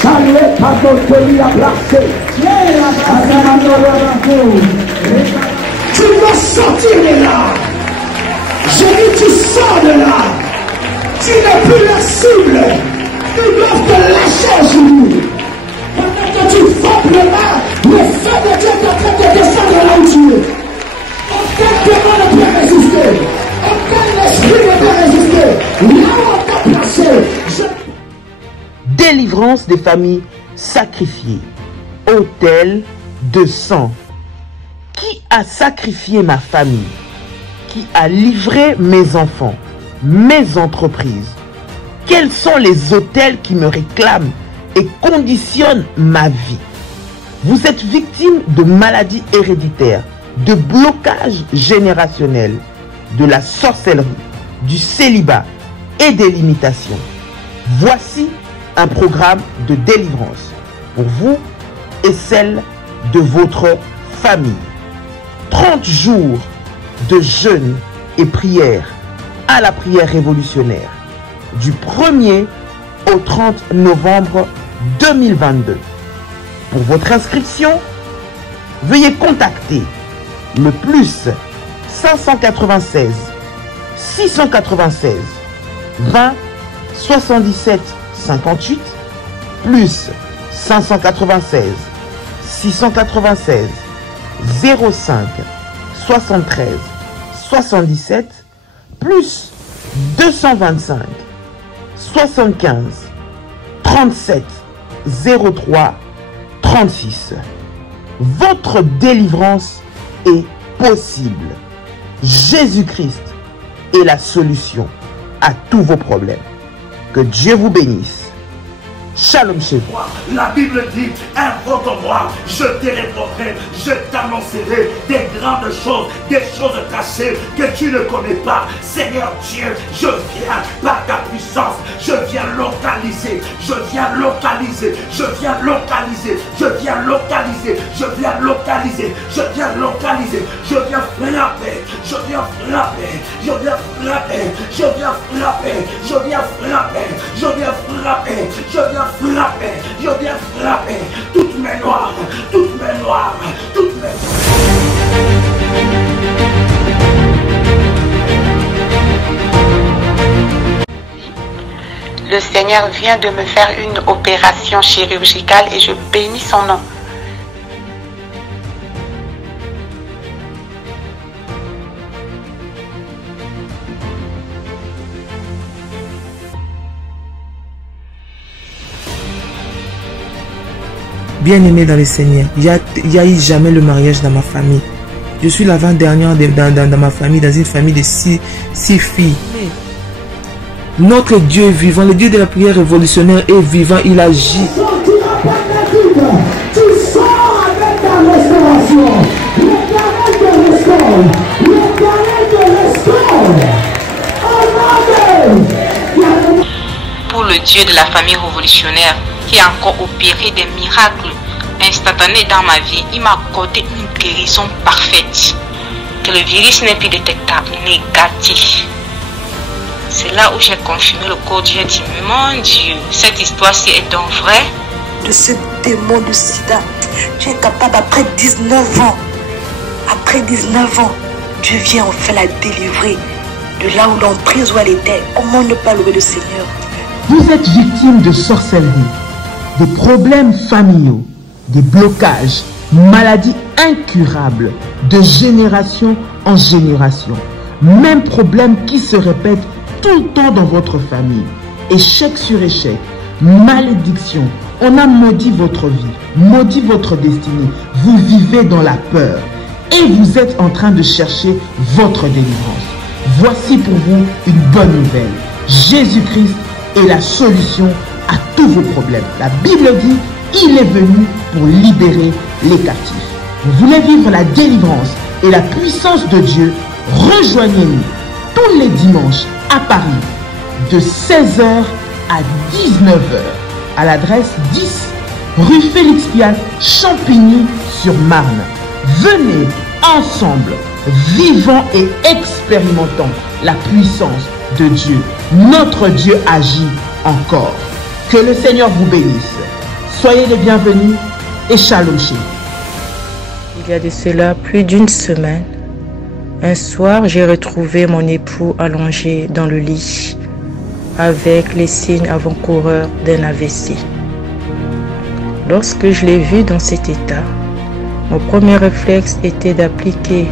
Saluez par notre vie à placer. Tu dois sortir de là. Je dis tu sors de là. Tu n'es plus la cible. Ils doivent te lâcher aujourd'hui. Pendant que tu frappes le mal, le feu de Dieu est en train de descendre là où tu es. Aucun démon ne peut résister. Aucun esprit ne peut résister. Là où on t'a placé. Délivrance des familles sacrifiées. Autel de sang. Qui a sacrifié ma famille? Qui a livré mes enfants, mes entreprises? Quels sont les autels qui me réclament et conditionnent ma vie? Vous êtes victime de maladies héréditaires, de blocages générationnels, de la sorcellerie, du célibat et des limitations. Voici un programme de délivrance pour vous et celle de votre famille. 30 jours de jeûne et prière à la prière révolutionnaire du 1er au 30 novembre 2022. Pour votre inscription, veuillez contacter le plus 596 696 20 77 58 plus 596 696 05 73 77 plus 225 75 37 03 36. Votre délivrance est possible. Jésus-Christ est la solution à tous vos problèmes. Que Dieu vous bénisse. Shalom chez vous. La Bible dit, invoque-moi, je te répondrai, je t'annoncerai des grandes choses, des choses cachées que tu ne connais pas. Seigneur Dieu, je viens par ta puissance, je viens localiser, je viens localiser, je viens localiser, je viens localiser, je viens localiser, je viens localiser, je viens frapper, je viens frapper, je viens frapper, je viens frapper, je viens frapper, je viens frapper, je viens frapper, je viens frapper toutes mes noirs, toutes mes noirs, toutes mes... Le Seigneur vient de me faire une opération chirurgicale et je bénis son nom. Bien-aimé dans le Seigneur, il n'y a eu jamais le mariage dans ma famille. Je suis l'avant-dernière dans ma famille, dans une famille de six filles. Notre Dieu est vivant, le Dieu de la prière révolutionnaire est vivant, il agit. Tu sors avec ta restauration. L'Éternel te restaure. L'Éternel te restaure. Amen. Pour le Dieu de la famille révolutionnaire qui a encore opéré des miracles instantanés dans ma vie, il m'a accordé une guérison parfaite. Que le virus n'est plus détectable, négatif. C'est là où j'ai confirmé le corps. J'ai dit, mon Dieu, cette histoire-ci est donc vraie. De ce démon de sida, tu es capable après 19 ans. Après 19 ans, Dieu vient enfin la délivrer de là où l'emprise où elle était. Comment ne pas louer le Seigneur? Vous êtes victime de sorcellerie, des problèmes familiaux, des blocages, maladies incurables de génération en génération. Même problème qui se répète tout le temps dans votre famille. Échec sur échec, malédiction. On a maudit votre vie, maudit votre destinée. Vous vivez dans la peur et vous êtes en train de chercher votre délivrance. Voici pour vous une bonne nouvelle. Jésus-Christ est la solution à tous vos problèmes. La Bible dit, il est venu pour libérer les captifs. Vous voulez vivre la délivrance et la puissance de Dieu? Rejoignez-nous tous les dimanches à Paris de 16h à 19h à l'adresse 10 rue Félix Piat, Champigny-sur-Marne. Venez ensemble, vivant et expérimentant la puissance de Dieu. Notre Dieu agit encore. Que le Seigneur vous bénisse. Soyez les bienvenus et shalom chez vous. Il y a de cela plus d'une semaine, un soir, j'ai retrouvé mon époux allongé dans le lit avec les signes avant-coureurs d'un AVC. Lorsque je l'ai vu dans cet état, mon premier réflexe était d'appliquer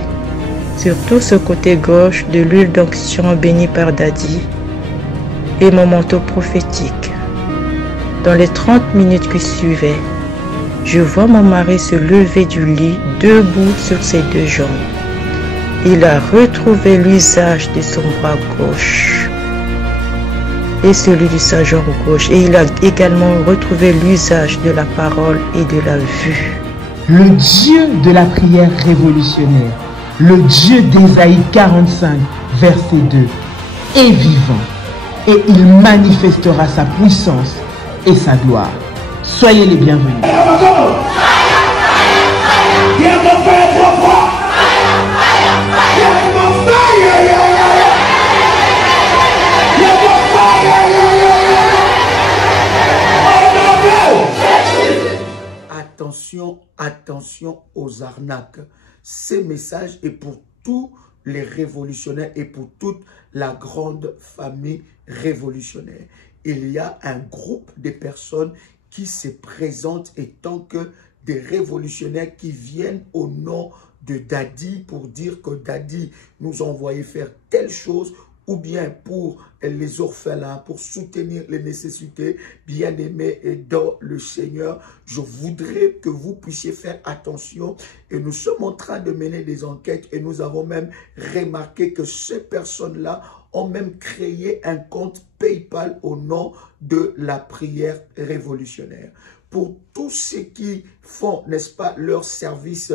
sur tout ce côté gauche de l'huile d'onction bénie par Daddy et mon manteau prophétique. Dans les 30 minutes qui suivaient, je vois mon mari se lever du lit debout sur ses deux jambes. Il a retrouvé l'usage de son bras gauche et celui de sa jambe gauche. Et il a également retrouvé l'usage de la parole et de la vue. Le Dieu de la prière révolutionnaire, le Dieu d'Ésaïe 45, verset 2, est vivant et il manifestera sa puissance et sa gloire. Soyez les bienvenus. Attention, attention aux arnaques. Ce message est pour tous les révolutionnaires et pour toute la grande famille révolutionnaire. Il y a un groupe de personnes qui se présentent étant que des révolutionnaires qui viennent au nom de Daddy pour dire que Daddy nous a envoyé faire telle chose ou bien pour les orphelins, pour soutenir les nécessités. Bien-aimés dans le Seigneur, je voudrais que vous puissiez faire attention. Et nous sommes en train de mener des enquêtes et nous avons même remarqué que ces personnes-là ont même créé un compte PayPal au nom de la prière révolutionnaire. Pour tous ceux qui font, n'est-ce pas, leur service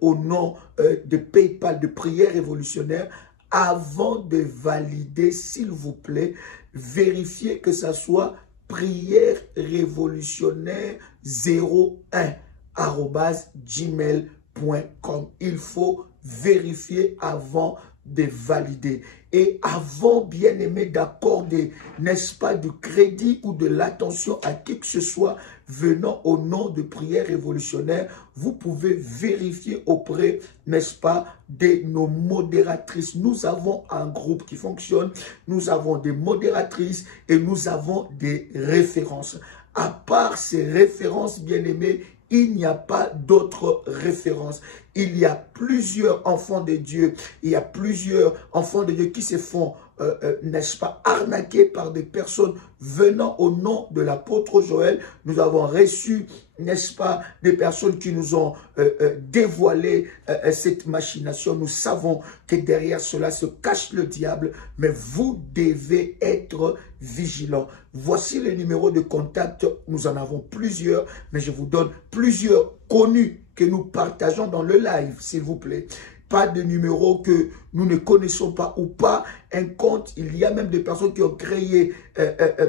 au nom de PayPal, de prière révolutionnaire, avant de valider, s'il vous plaît, vérifiez que ça soit prière révolutionnaire 01@gmail.com. Il faut vérifier avant de valider. Et avant, bien aimé, d'accorder, n'est-ce pas, du crédit ou de l'attention à qui que ce soit venant au nom de prière révolutionnaire, vous pouvez vérifier auprès, n'est-ce pas, de nos modératrices. Nous avons un groupe qui fonctionne, nous avons des modératrices et nous avons des références. À part ces références, bien aimés, il n'y a pas d'autres références. Il y a plusieurs enfants de Dieu. Il y a plusieurs enfants de Dieu qui se font, n'est-ce pas, arnaquer par des personnes venant au nom de l'apôtre Joël. Nous avons reçu, n'est-ce pas, des personnes qui nous ont dévoilé cette machination. Nous savons que derrière cela se cache le diable, mais vous devez être vigilants. Voici le numéro de contact. Nous en avons plusieurs, mais je vous donne plusieurs connus que nous partageons dans le live, s'il vous plaît. Pas de numéro que nous ne connaissons pas ou pas un compte. Il y a même des personnes qui ont créé,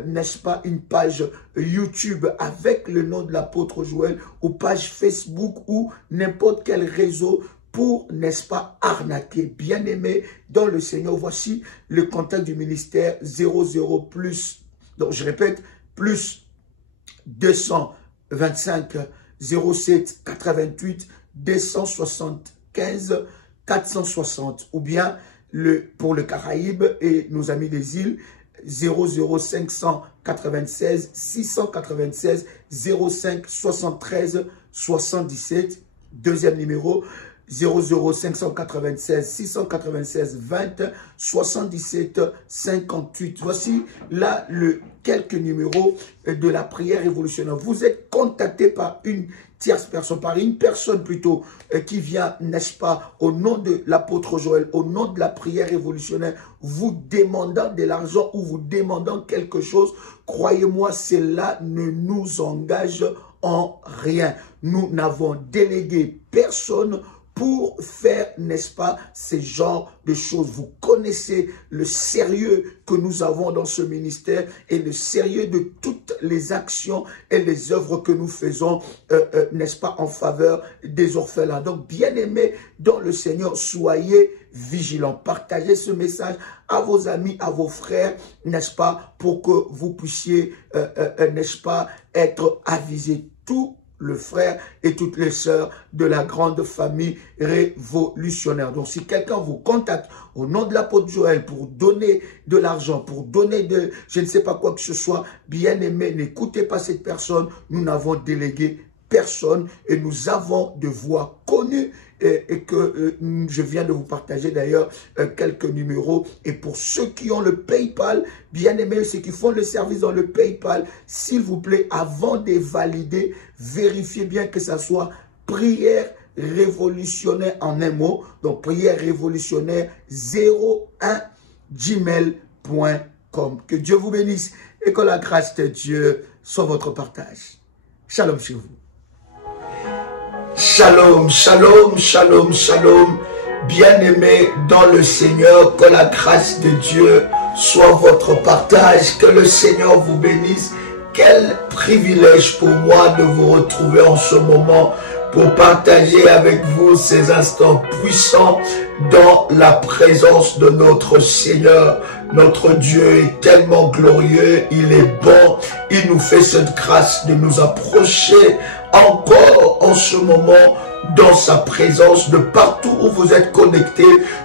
n'est-ce pas, une page YouTube avec le nom de l'apôtre Joël ou page Facebook ou n'importe quel réseau pour, n'est-ce pas, arnaquer. Bien-aimé dans le Seigneur, voici le contact du ministère 00 plus, donc je répète, plus 225 07 88 275 460 ou bien pour le Caraïbe et nos amis des îles 00596 696 05 73 77. Deuxième numéro 00596 696 20 77 58. Voici là quelques numéros de la prière révolutionnaire. Vous êtes contacté par une tierce personne, par une personne plutôt qui vient, n'est-ce pas, au nom de l'apôtre Joël, au nom de la prière révolutionnaire, vous demandant de l'argent ou vous demandant quelque chose. Croyez-moi, cela ne nous engage en rien. Nous n'avons délégué personne pour faire, n'est-ce pas, ce genre de choses. Vous connaissez le sérieux que nous avons dans ce ministère et le sérieux de toutes les actions et les œuvres que nous faisons, n'est-ce pas, en faveur des orphelins. Donc, bien-aimés dans le Seigneur, soyez vigilants. Partagez ce message à vos amis, à vos frères, n'est-ce pas, pour que vous puissiez, n'est-ce pas, être avisés. Tous les frères et toutes les sœurs de la grande famille révolutionnaire. Donc, si quelqu'un vous contacte au nom de l'apôtre Joël pour donner de l'argent, pour donner de, je ne sais pas quoi que ce soit, bien aimé, n'écoutez pas cette personne. Nous n'avons délégué personne et nous avons de voix connues et que je viens de vous partager d'ailleurs quelques numéros. Et pour ceux qui ont le PayPal, bien aimé, ceux qui font le service dans le PayPal, s'il vous plaît, avant de valider, vérifiez bien que ça soit prière révolutionnaire en un mot. Donc prière révolutionnaire 01@gmail.com. Que Dieu vous bénisse et que la grâce de Dieu soit votre partage. Shalom chez vous. Shalom, shalom, shalom, shalom. Bien-aimés dans le Seigneur, que la grâce de Dieu soit votre partage. Que le Seigneur vous bénisse. Quel privilège pour moi de vous retrouver en ce moment pour partager avec vous ces instants puissants dans la présence de notre Seigneur. Notre Dieu est tellement glorieux, il est bon, il nous fait cette grâce de nous approcher encore en ce moment dans sa présence. De partout où vous êtes connectés,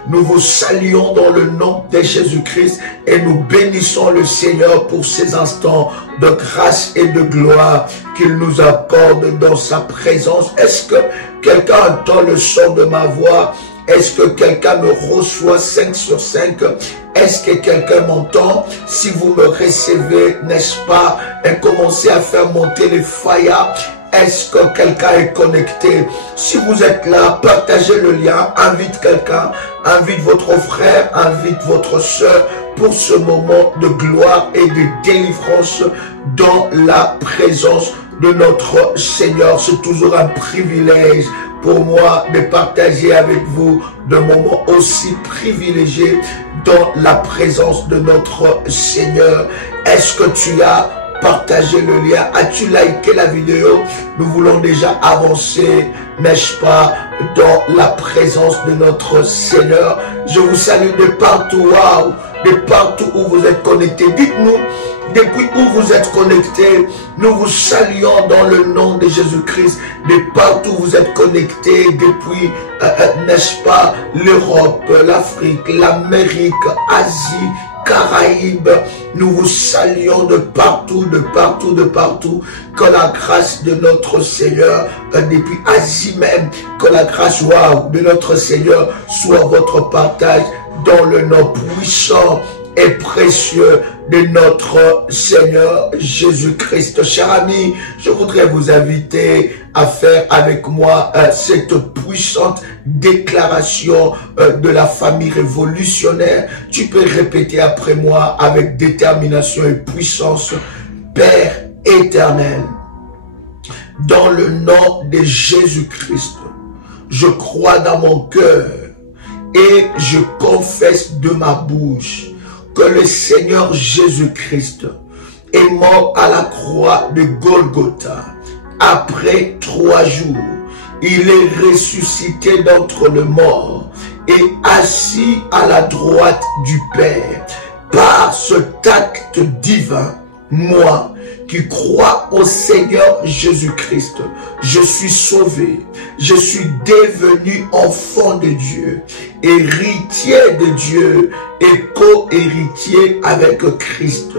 nous vous saluons dans le nom de Jésus-Christ et nous bénissons le Seigneur pour ces instants de grâce et de gloire qu'il nous accorde dans sa présence. Est-ce que quelqu'un entend le son de ma voix? Est-ce que quelqu'un me reçoit 5 sur 5? Est-ce que quelqu'un m'entend? Si vous me recevez, n'est-ce pas, et commencez à faire monter les faillas. Est-ce que quelqu'un est connecté? Si vous êtes là, partagez le lien, invite quelqu'un, invite votre frère, invite votre soeur pour ce moment de gloire et de délivrance dans la présence de notre Seigneur. C'est toujours un privilège pour moi de partager avec vous de moments aussi privilégiés dans la présence de notre Seigneur. Est-ce que tu as partagé le lien? As-tu liké la vidéo? Nous voulons déjà avancer, n'est-ce pas, dans la présence de notre Seigneur. Je vous salue de partout, waouh, de partout où vous êtes connectés. Dites-nous, depuis où vous êtes connectés, nous vous saluons dans le nom de Jésus-Christ. De partout où vous êtes connectés, depuis, n'est-ce pas, l'Europe, l'Afrique, l'Amérique, Asie, Caraïbes, nous vous saluons de partout, de partout, de partout. Que la grâce de notre Seigneur, depuis Asie même, que la grâce de notre Seigneur soit votre partage dans le nom puissant et précieux de notre Seigneur Jésus-Christ. Chers amis, je voudrais vous inviter à faire avec moi cette puissante déclaration de la famille révolutionnaire. Tu peux répéter après moi avec détermination et puissance. Père éternel, dans le nom de Jésus-Christ, je crois dans mon cœur et je confesse de ma bouche que le Seigneur Jésus-Christ est mort à la croix de Golgotha. Après 3 jours, il est ressuscité d'entre les morts et assis à la droite du Père. Par cet acte divin, moi qui crois au Seigneur Jésus-Christ, je suis sauvé, je suis devenu enfant de Dieu, héritier de Dieu et co-héritier avec Christ.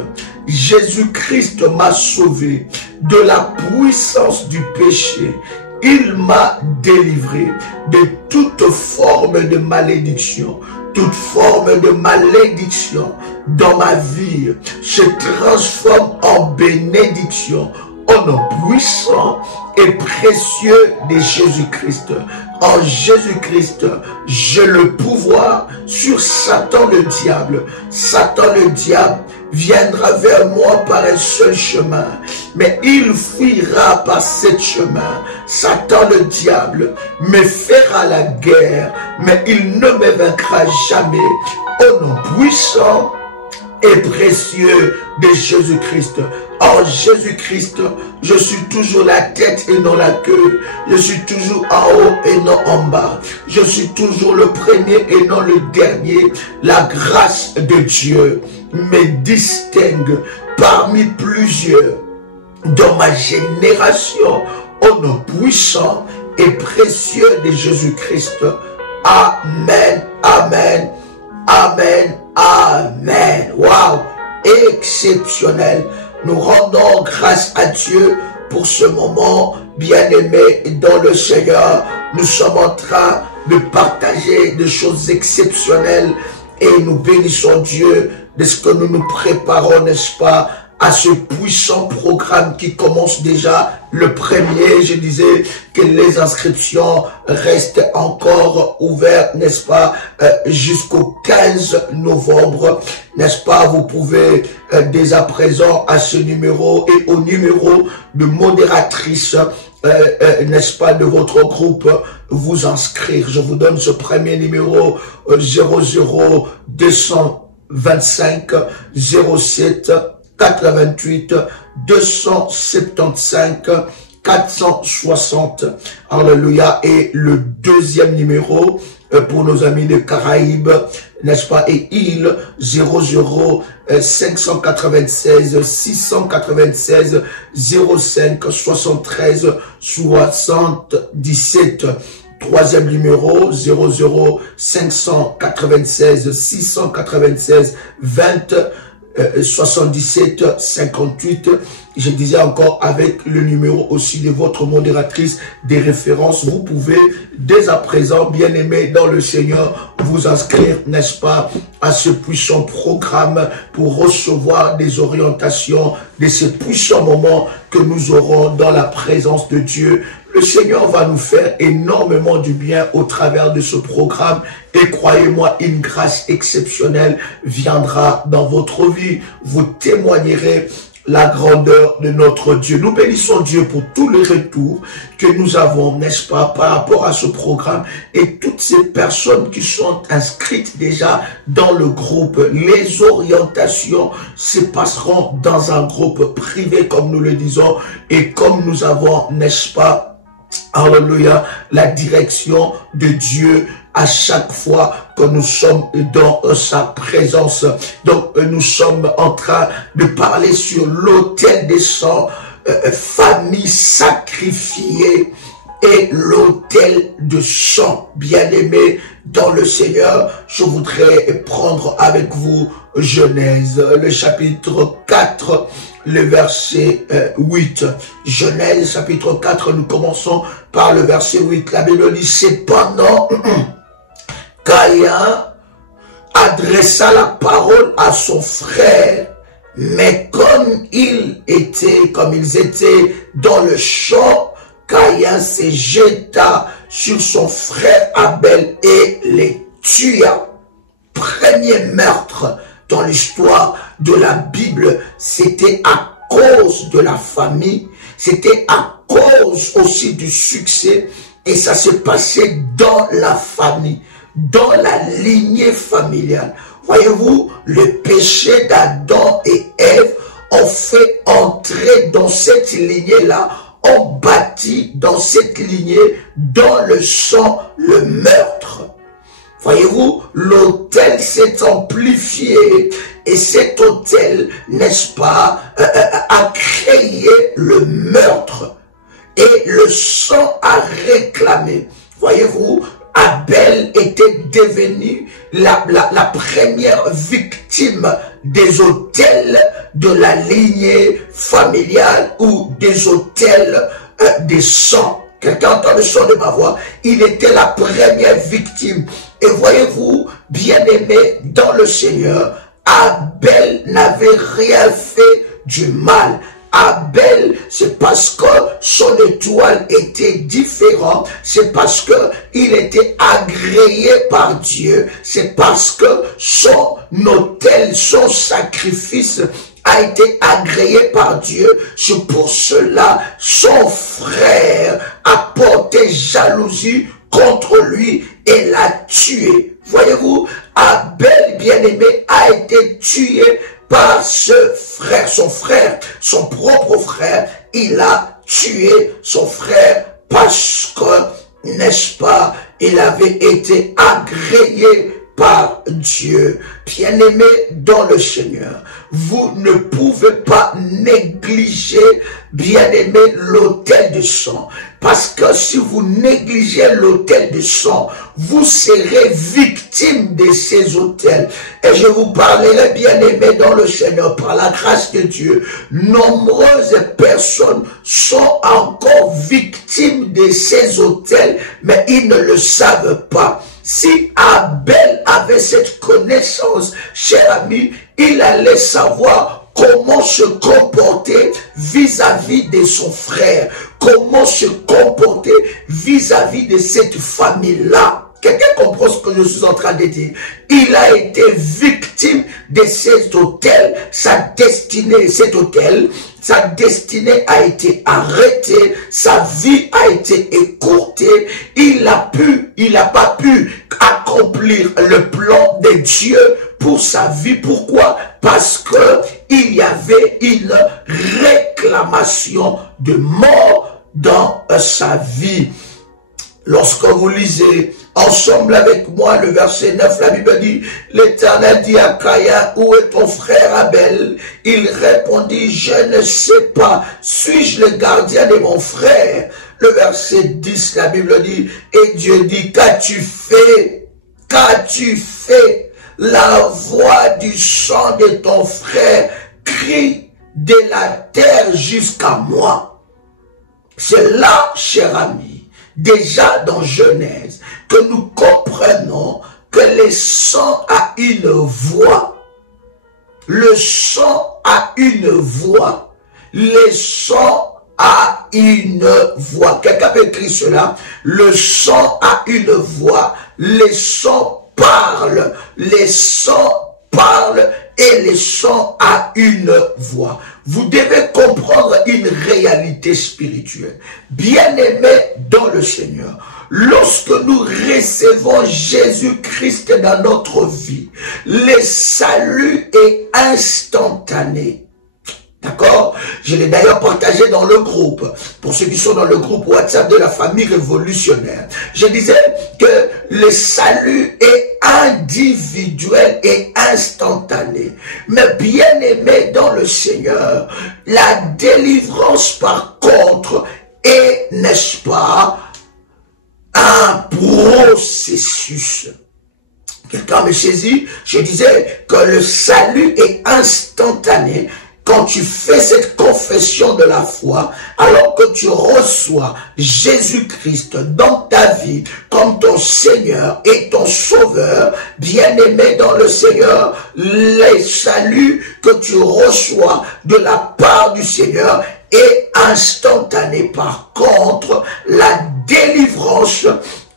Jésus-Christ m'a sauvé de la puissance du péché. Il m'a délivré de toute forme de malédiction. Toute forme de malédiction dans ma vie se transforme en bénédiction au nom puissant et précieux de Jésus-Christ. En Jésus-Christ, j'ai le pouvoir sur Satan le diable. Satan le diable viendra vers moi par un seul chemin, mais il fuira par 7 chemins. Satan le diable me fera la guerre, mais il ne me vaincra jamais. Au nom puissant et précieux de Jésus-Christ, En Jésus-Christ, je suis toujours la tête et non la queue. Je suis toujours en haut et non en bas. Je suis toujours le premier et non le dernier. La grâce de Dieu me distingue parmi plusieurs dans ma génération au nom puissant et précieux de Jésus-Christ. Amen, amen, amen, amen. Waouh, exceptionnel. Nous rendons grâce à Dieu pour ce moment, bien-aimé dans le Seigneur. Nous sommes en train de partager des choses exceptionnelles et nous bénissons Dieu de ce que nous nous préparons, n'est-ce pas, à ce puissant programme qui commence déjà le 1er. Je disais que les inscriptions restent encore ouvertes, n'est-ce pas, jusqu'au 15 novembre, n'est-ce pas. Vous pouvez dès à présent à ce numéro et au numéro de modératrice, n'est-ce pas, de votre groupe, vous inscrire. Je vous donne ce premier numéro 00225 07 88 275 460. Alléluia. Et le deuxième numéro pour nos amis des Caraïbes, n'est-ce pas, et île 00 596 696 05 73 77. Troisième numéro 00 596 696 20 77 58. Je disais encore avec le numéro aussi de votre modératrice des références. Vous pouvez dès à présent, bien aimé dans le Seigneur, vous inscrire, n'est-ce pas, à ce puissant programme pour recevoir des orientations de ces puissants moments que nous aurons dans la présence de Dieu. Le Seigneur va nous faire énormément du bien au travers de ce programme et croyez-moi, une grâce exceptionnelle viendra dans votre vie. Vous témoignerez la grandeur de notre Dieu. Nous bénissons Dieu pour tous les retours que nous avons, n'est-ce pas, par rapport à ce programme et toutes ces personnes qui sont inscrites déjà dans le groupe. Les orientations se passeront dans un groupe privé, comme nous le disons, et comme nous avons, n'est-ce pas, alléluia, la direction de Dieu à chaque fois que nous sommes dans sa présence. Donc nous sommes en train de parler sur l'autel des sangs, famille sacrifiée et l'autel de sang. Bien-aimé dans le Seigneur, je voudrais prendre avec vous Genèse, le chapitre 4, le verset 8. Genèse, chapitre 4, nous commençons par le verset 8. La Bible dit, cependant, Caïn adressa la parole à son frère, mais comme ils étaient dans le champ, Caïn se jeta sur son frère Abel et les tua. Premier meurtre dans l'histoire de la Bible, c'était à cause de la famille, c'était à cause aussi du succès, et ça s'est passé dans la famille, dans la lignée familiale. Voyez-vous, le péché d'Adam et Ève ont fait entrer dans cette lignée-là, ont bâti dans cette lignée, dans le sang, le meurtre. Voyez-vous, l'autel s'est amplifié et cet autel, n'est-ce pas, a créé le meurtre et le sang a réclamé. Voyez-vous, Abel était devenu la première victime des autels de la lignée familiale ou des autels des sangs. Quelqu'un entend le son de ma voix. Il était la première victime. Et voyez-vous, bien-aimé dans le Seigneur, Abel n'avait rien fait du mal. Abel, c'est parce que son étoile était différente, c'est parce que il était agréé par Dieu, c'est parce que son autel, son sacrifice a été agréé par Dieu. C'est pour cela son frère a porté jalousie contre lui et l'a tué. Voyez-vous, Abel, bien-aimé, a été tué par son frère, son propre frère, il a tué son frère parce que, n'est-ce pas, il avait été agréé par Dieu. Bien-aimé dans le Seigneur, vous ne pouvez pas négliger, bien-aimé, l'autel de sang. Parce que si vous négligez l'autel de sang, vous serez victime de ces autels. Et je vous parlerai, bien-aimé dans le Seigneur, par la grâce de Dieu. Nombreuses personnes sont encore victimes de ces autels, mais ils ne le savent pas. Si Abel avait cette connaissance, cher ami, il allait savoir comment se comporter vis-à-vis de son frère, comment se comporter vis-à-vis de cette famille-là. Quelqu'un comprend ce que je suis en train de dire? Il a été victime de cet autel, sa destinée a été arrêtée, sa vie a été écourtée, il n'a pas pu accomplir le plan de Dieu pour sa vie. Pourquoi? Parce que il y avait une réclamation de mort dans sa vie. Lorsque vous lisez ensemble avec moi le verset 9, la Bible dit, l'Éternel dit à Caïn, où est ton frère Abel? Il répondit, je ne sais pas, suis-je le gardien de mon frère? Le verset 10, la Bible dit, et Dieu dit, qu'as-tu fait? Qu'as-tu fait? La voix du sang de ton frère crie de la terre jusqu'à moi. C'est là, cher ami, déjà dans Genèse, que nous comprenons que le sang a une voix. Le sang a une voix. Le sang a une voix. Quelqu'un peut écrire cela. Le sang a une voix. Le sang parle. Le sang parle et le sang a une voix. Vous devez comprendre une réalité spirituelle. Bien-aimés dans le Seigneur, lorsque nous recevons Jésus-Christ dans notre vie, le salut est instantané. D'accord? Je l'ai d'ailleurs partagé dans le groupe. Pour ceux qui sont dans le groupe WhatsApp de la famille révolutionnaire. Je disais que le salut est individuel et instantané. Mais bien aimé dans le Seigneur, la délivrance par contre est, n'est-ce pas, un processus. Quelqu'un me saisit? Je disais que le salut est instantané. Quand tu fais cette confession de la foi, alors que tu reçois Jésus-Christ dans ta vie comme ton Seigneur et ton Sauveur, bien-aimé dans le Seigneur, les saluts que tu reçois de la part du Seigneur est instantané. Par contre, la délivrance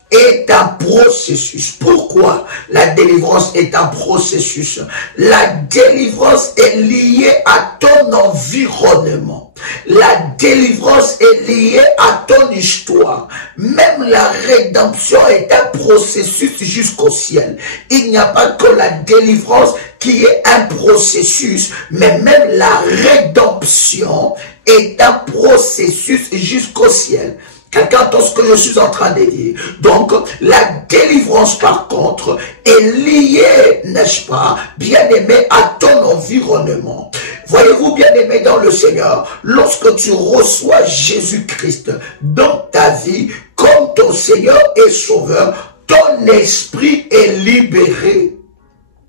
est un processus. Pourquoi la délivrance est un processus? La délivrance est liée à ton environnement. La délivrance est liée à ton histoire. Même la rédemption est un processus jusqu'au ciel. Il n'y a pas que la délivrance qui est un processus, mais même la rédemption est un processus jusqu'au ciel. Quelqu'un entend ce que je suis en train de dire. Donc, la délivrance, par contre, est liée, n'est-ce pas, bien-aimé, à ton environnement. Voyez-vous, bien-aimé dans le Seigneur, lorsque tu reçois Jésus-Christ dans ta vie, comme ton Seigneur et Sauveur, ton esprit est libéré.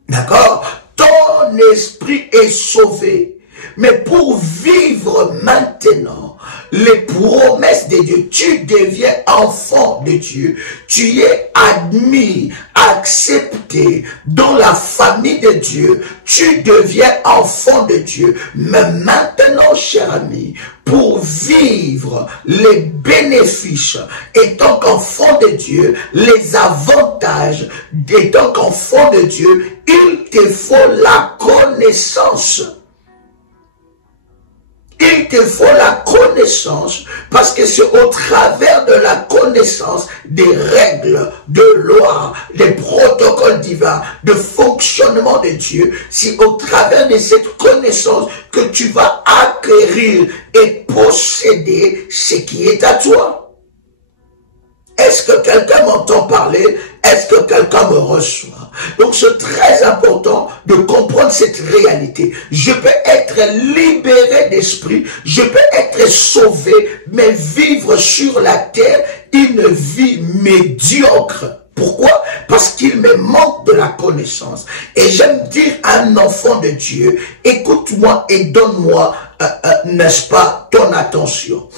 D'accord? Ton esprit est sauvé. Mais pour vivre maintenant les promesses de Dieu, tu deviens enfant de Dieu. Tu es admis, accepté dans la famille de Dieu. Tu deviens enfant de Dieu. Mais maintenant, cher ami, pour vivre les bénéfices étant qu'enfant de Dieu, les avantages étant qu'enfant de Dieu, il te faut la connaissance. Il te faut la connaissance, parce que c'est au travers de la connaissance des règles, de lois, des protocoles divins, de fonctionnement de Dieu. C'est au travers de cette connaissance que tu vas acquérir et posséder ce qui est à toi. Est-ce que quelqu'un m'entend parler? Est-ce que quelqu'un me reçoit? Donc c'est très important de comprendre cette réalité. Je peux être libéré d'esprit, je peux être sauvé, mais vivre sur la terre une vie médiocre. Pourquoi? Parce qu'il me manque de la connaissance. Et j'aime dire à un enfant de Dieu, écoute-moi et donne-moi, n'est-ce pas, ton attention.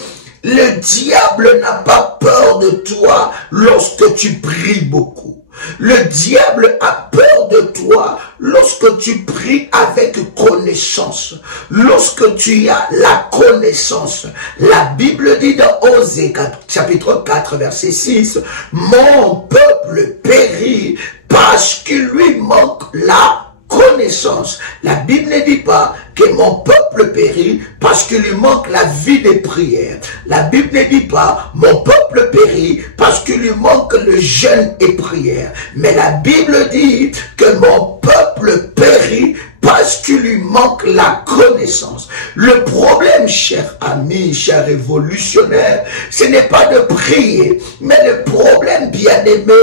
Le diable n'a pas peur de toi lorsque tu pries beaucoup. Le diable a peur de toi lorsque tu pries avec connaissance. Lorsque tu as la connaissance. La Bible dit dans Osée chapitre 4 verset 6, « Mon peuple périt parce qu'il lui manque la connaissance. » La Bible ne dit pas que mon peuple périt parce qu'il lui manque la vie de prière. La Bible ne dit pas mon peuple périt parce qu'il lui manque le jeûne et prière. Mais la Bible dit que mon peuple périt parce qu'il lui manque la connaissance. Le problème, chers amis, chers révolutionnaires, ce n'est pas de prier, mais le problème, bien-aimé,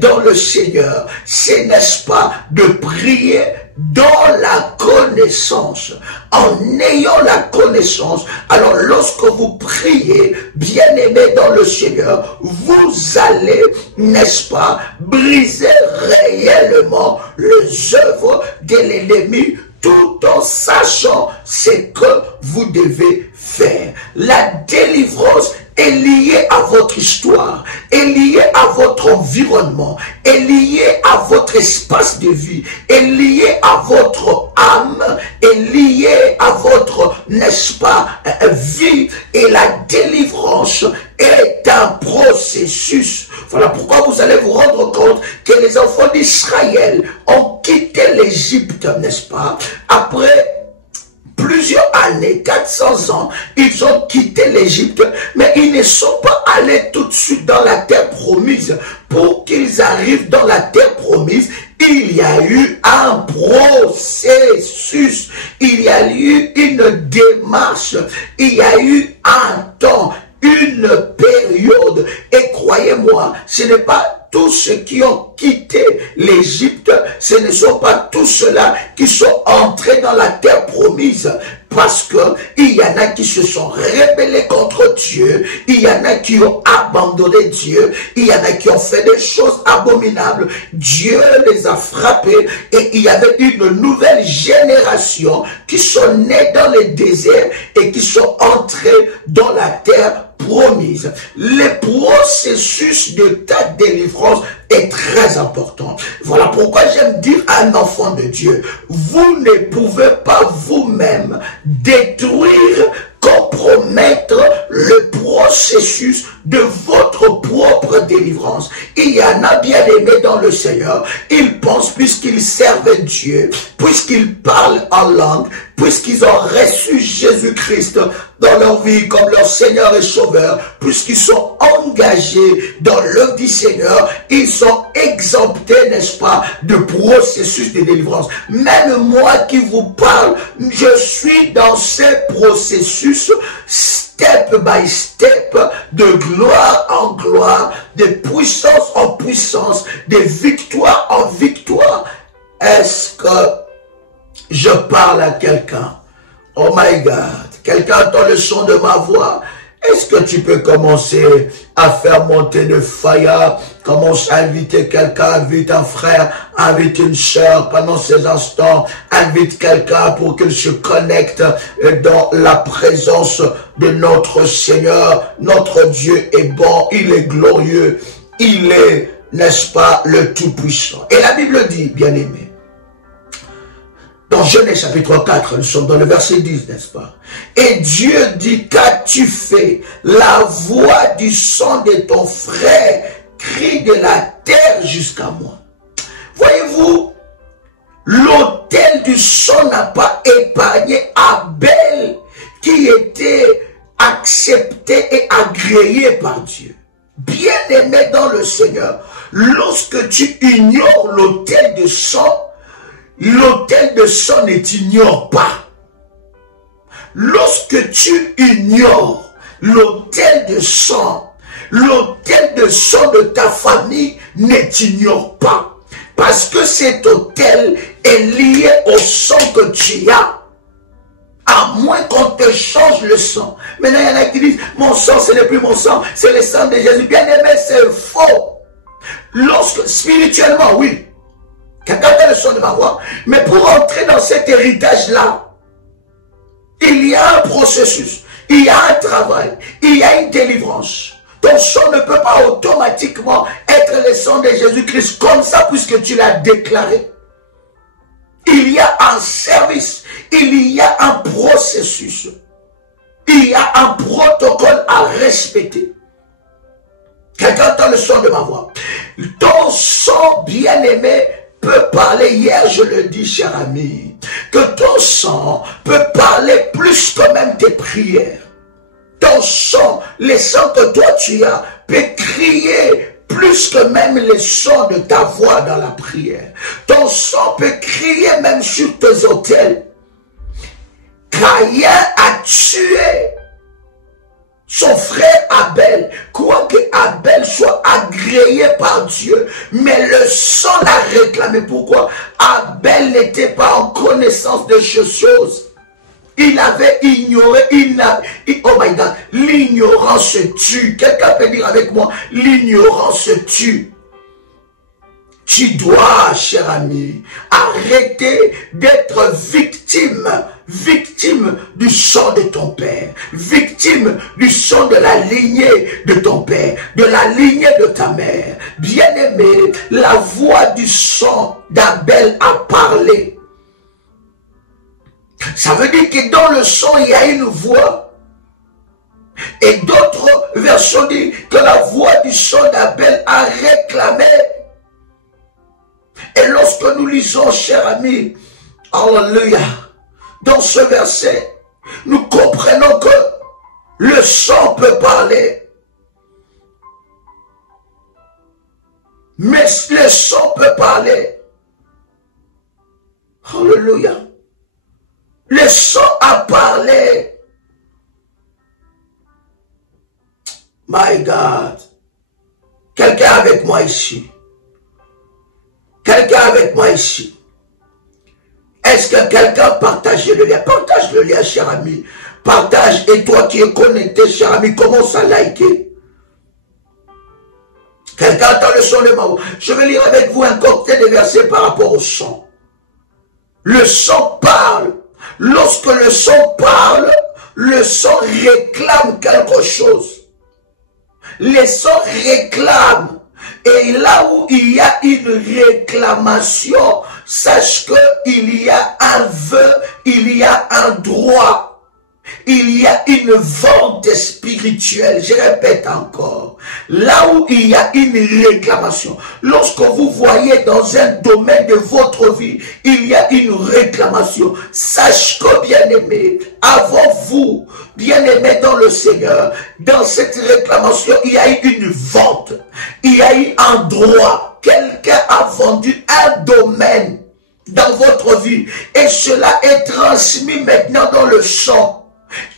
dans le Seigneur, c'est, n'est-ce pas, de prier dans la connaissance. En ayant la connaissance, alors lorsque vous priez, bien-aimé dans le Seigneur, vous allez, n'est-ce pas, briser réellement les œuvres de l'ennemi, tout en sachant ce que vous devez faire. La délivrance est liée à votre histoire, est liée à votre environnement, est liée à votre espace de vie, est liée à votre âme, est liée à votre, n'est-ce pas, vie. Et la délivrance est un processus. Voilà pourquoi vous allez vous rendre compte que les enfants d'Israël ont quitté l'Égypte, n'est-ce pas, après plusieurs années, 400 ans, ils ont quitté l'Égypte, mais ils ne sont pas allés tout de suite dans la terre promise. Pour qu'ils arrivent dans la terre promise, il y a eu un processus, il y a eu une démarche, il y a eu un temps, une période. Et croyez-moi, ce n'est pas tous ceux qui ont quitté l'Égypte, ce ne sont pas tous ceux-là qui sont entrés dans la terre promise. Parce que il y en a qui se sont rebellés contre Dieu, il y en a qui ont abandonné Dieu, il y en a qui ont fait des choses abominables. Dieu les a frappés et il y avait une nouvelle génération qui sont nés dans le désert et qui sont entrés dans la terre promise. Le processus de ta délivrance est très important. Voilà pourquoi j'aime dire à un enfant de Dieu, vous ne pouvez pas vous-même détruire, compromettre le processus de votre propre délivrance. Il y en a bien aimés dans le Seigneur, ils pensent puisqu'ils servent Dieu, puisqu'ils parlent en langue, puisqu'ils ont reçu Jésus-Christ dans leur vie comme leur Seigneur et Sauveur, puisqu'ils sont engagés dans l'œuvre du Seigneur, ils sont exemptés, n'est-ce pas, de processus de délivrance. Même moi qui vous parle, je suis dans ce processus step by step, de gloire en gloire, de puissance en puissance, de victoire en victoire. Est-ce que je parle à quelqu'un? Oh my God, quelqu'un entend le son de ma voix? Est-ce que tu peux commencer à faire monter le fire? Commence à inviter quelqu'un, invite un frère, invite une sœur pendant ces instants, invite quelqu'un pour qu'il se connecte dans la présence de notre Seigneur. Notre Dieu est bon, il est glorieux, il est, n'est-ce pas, le Tout-Puissant. Et la Bible dit, bien aimé, dans Genèse chapitre 4, nous sommes dans le verset 10, n'est-ce pas? Et Dieu dit, qu'as-tu fait? La voix du sang de ton frère crie de la terre jusqu'à moi. Voyez-vous, l'autel du sang n'a pas épargné Abel, qui qui était accepté et agréé par Dieu. Bien-aimé dans le Seigneur, lorsque tu ignores l'autel de sang ne t'ignore pas. Lorsque tu ignores l'autel de sang de ta famille ne t'ignore pas. Parce que cet autel est lié au sang que tu as. À moins qu'on te change le sang. Maintenant, il y en a qui disent, mon sang, ce n'est plus mon sang, c'est le sang de Jésus. Bien aimé, c'est faux. Lorsque, spirituellement, oui. Quelqu'un a le son de ma voix. Mais pour entrer dans cet héritage-là, il y a un processus, il y a un travail, il y a une délivrance. Ton sang ne peut pas automatiquement être le sang de Jésus-Christ comme ça puisque tu l'as déclaré. Il y a un service, il y a un processus, il y a un protocole à respecter. Quelqu'un entend le son de ma voix. Ton sang bien-aimé peut parler, hier je le dis cher ami, que ton sang peut parler plus que même tes prières. Ton sang, les sons que toi tu as, peut crier plus que même les sons de ta voix dans la prière. Ton sang peut crier même sur tes autels. Caïn a tué son frère Abel, quoique Abel soit agréé par Dieu, mais le sang l'a réclamé. Pourquoi? Abel n'était pas en connaissance de ces choses. Il avait ignoré, oh my God, l'ignorance tue. Quelqu'un peut dire avec moi, l'ignorance tue. Tu dois, cher ami, arrêter d'être victime du sang de ton père, victime du sang de la lignée de ton père, de la lignée de ta mère. Bien-aimé, la voix du sang d'Abel a parlé. Ça veut dire que dans le sang, il y a une voix. Et d'autres versions disent que la voix du sang d'Abel a réclamé. Et lorsque nous lisons, cher ami, alléluia, dans ce verset, nous comprenons que le sang peut parler. Mais le sang peut parler. Alléluia. Le sang a parlé. My God. Quelqu'un avec moi ici. Quelqu'un avec moi ici. Est-ce que quelqu'un partage le lien? Partage le lien, cher ami. Partage. Et toi qui es connecté, cher ami, commence à liker. Quelqu'un entend le son de ma voix. Je vais lire avec vous un cocktail de versets par rapport au sang. Le sang parle. Lorsque le sang parle, le sang réclame quelque chose. Le sang réclame. Et là où il y a une réclamation, sache qu'il y a un vœu, il y a un droit. Il y a une vente spirituelle. Je répète encore. Là où il y a une réclamation. Lorsque vous voyez dans un domaine de votre vie, il y a une réclamation. Sache que, bien-aimé, avant vous, bien-aimé dans le Seigneur, dans cette réclamation, il y a eu une vente. Il y a eu un droit. Quelqu'un a vendu un domaine dans votre vie. Et cela est transmis maintenant dans le sang.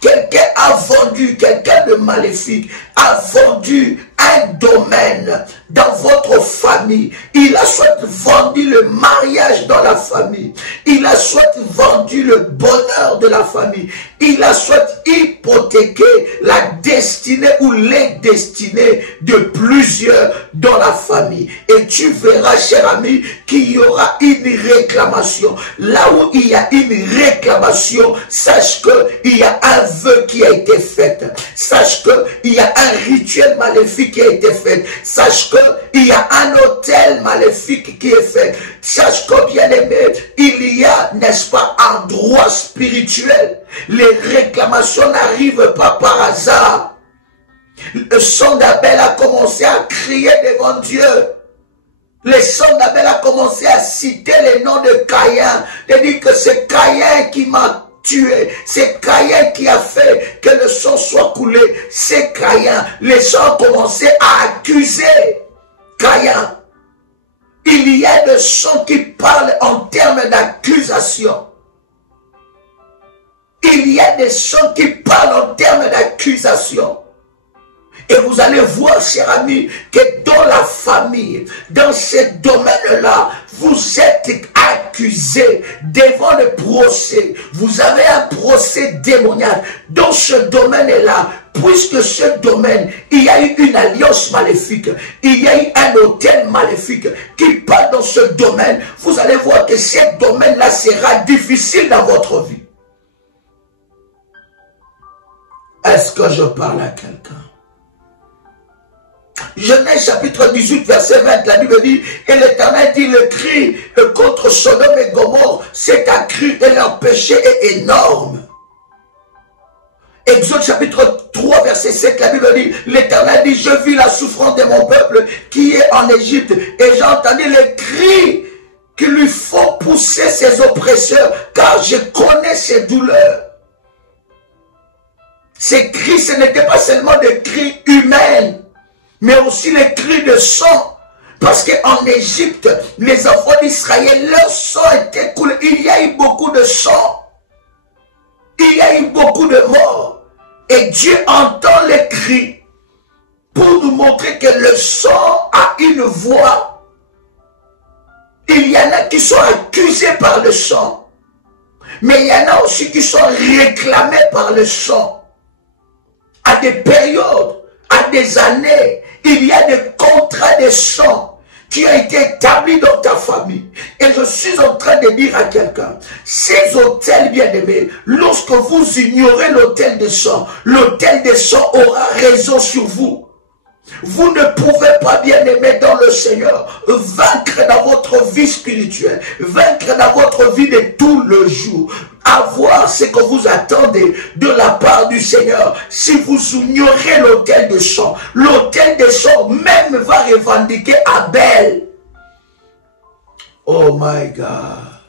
Quelqu'un a vendu, quelqu'un de maléfique a vendu un domaine dans votre famille. Il a soit vendu le mariage dans la famille. Il a soit vendu le bonheur de la famille. Il a soit hypothéqué la destinée ou les destinées de plusieurs dans la famille. Et tu verras, cher ami, qu'il y aura une réclamation. Là où il y a une réclamation, sache qu'il y a un vœu qui a été fait. Sache qu'il y a un rituel maléfique qui a été fait. Sache qu'il y a un autel maléfique qui est fait. Sache que, bien aimé, il y a, n'est-ce pas, un droit spirituel. Les réclamations n'arrivent pas par hasard. Le sang d'Abel a commencé à crier devant Dieu. Le sang d'Abel a commencé à citer les noms de Caïn. De dire que c'est Caïn qui m'a tué. C'est Caïn qui a fait que le sang soit coulé. C'est Caïn. Les gens ont commencé à accuser Caïn. Il y a des gens qui parlent en termes d'accusation. Il y a des gens qui parlent en termes d'accusation. Et vous allez voir, cher ami, que dans la famille, dans ce domaine-là, vous êtes accusés devant le procès. Vous avez un procès démoniaque. Dans ce domaine-là, puisque ce domaine, il y a eu une alliance maléfique, il y a eu un hôtel maléfique qui part dans ce domaine, vous allez voir que ce domaine-là sera difficile dans votre vie. Est-ce que je parle à quelqu'un? Genèse chapitre 18, verset 20, la Bible dit, et l'Éternel dit, le cri contre Sodome et Gomorrhe s'est accru et leur péché est énorme. Exode chapitre 3, verset 7, la Bible dit, l'Éternel dit, je vis la souffrance de mon peuple qui est en Égypte, et j'ai entendu les cris qui lui font pousser ses oppresseurs, car je connais ses douleurs. Ces cris, ce n'étaient pas seulement des cris humains, mais aussi les cris de sang. Parce qu'en Égypte, les enfants d'Israël, leur sang était coulé. Il y a eu beaucoup de sang. Il y a eu beaucoup de morts. Et Dieu entend les cris pour nous montrer que le sang a une voix. Il y en a qui sont accusés par le sang. Mais il y en a aussi qui sont réclamés par le sang. À des périodes, à des années, il y a des contrats de sang qui ont été établis dans ta famille. Et je suis en train de dire à quelqu'un, ces hôtels bien-aimés, lorsque vous ignorez l'hôtel de sang aura raison sur vous. Vous ne pouvez pas, bien-aimé dans le Seigneur, vaincre dans votre vie spirituelle, vaincre dans votre vie de tout le jour, avoir ce que vous attendez de la part du Seigneur. Si vous ignorez l'autel de sang même va revendiquer Abel. Oh my God.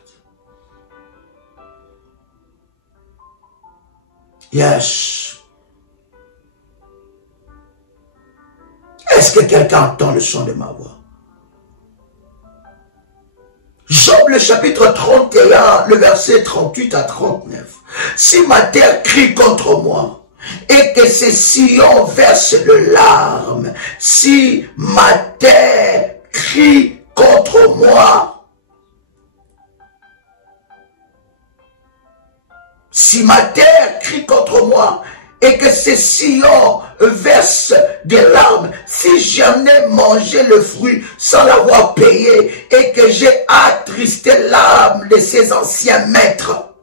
Yes. Est-ce que quelqu'un entend le son de ma voix? Job le chapitre 31, le verset 38 à 39. Si ma terre crie contre moi, et que ces sillons versent de larmes, si ma terre crie contre moi, si ma terre crie contre moi, et que ces sillons versent des larmes, si j'en ai mangé le fruit sans l'avoir payé, et que j'ai attristé l'âme de ses anciens maîtres.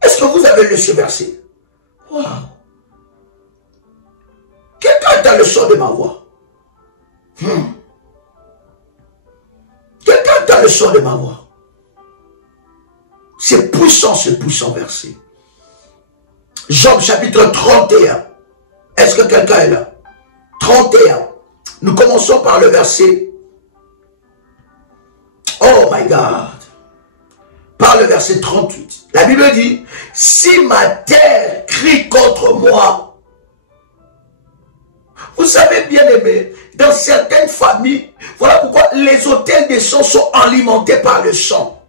Est-ce que vous avez lu ce verset? Wow. Quelqu'un entend le son de ma voix? Quelqu'un entend le son de ma voix? C'est puissant ce puissant verset. Job chapitre 31. Est-ce que quelqu'un est là? 31. Nous commençons par le verset. Oh my God. Par le verset 38. La Bible dit, si ma terre crie contre moi. Vous savez, bien aimé, dans certaines familles, voilà pourquoi les autels de sang sont alimentés par le sang.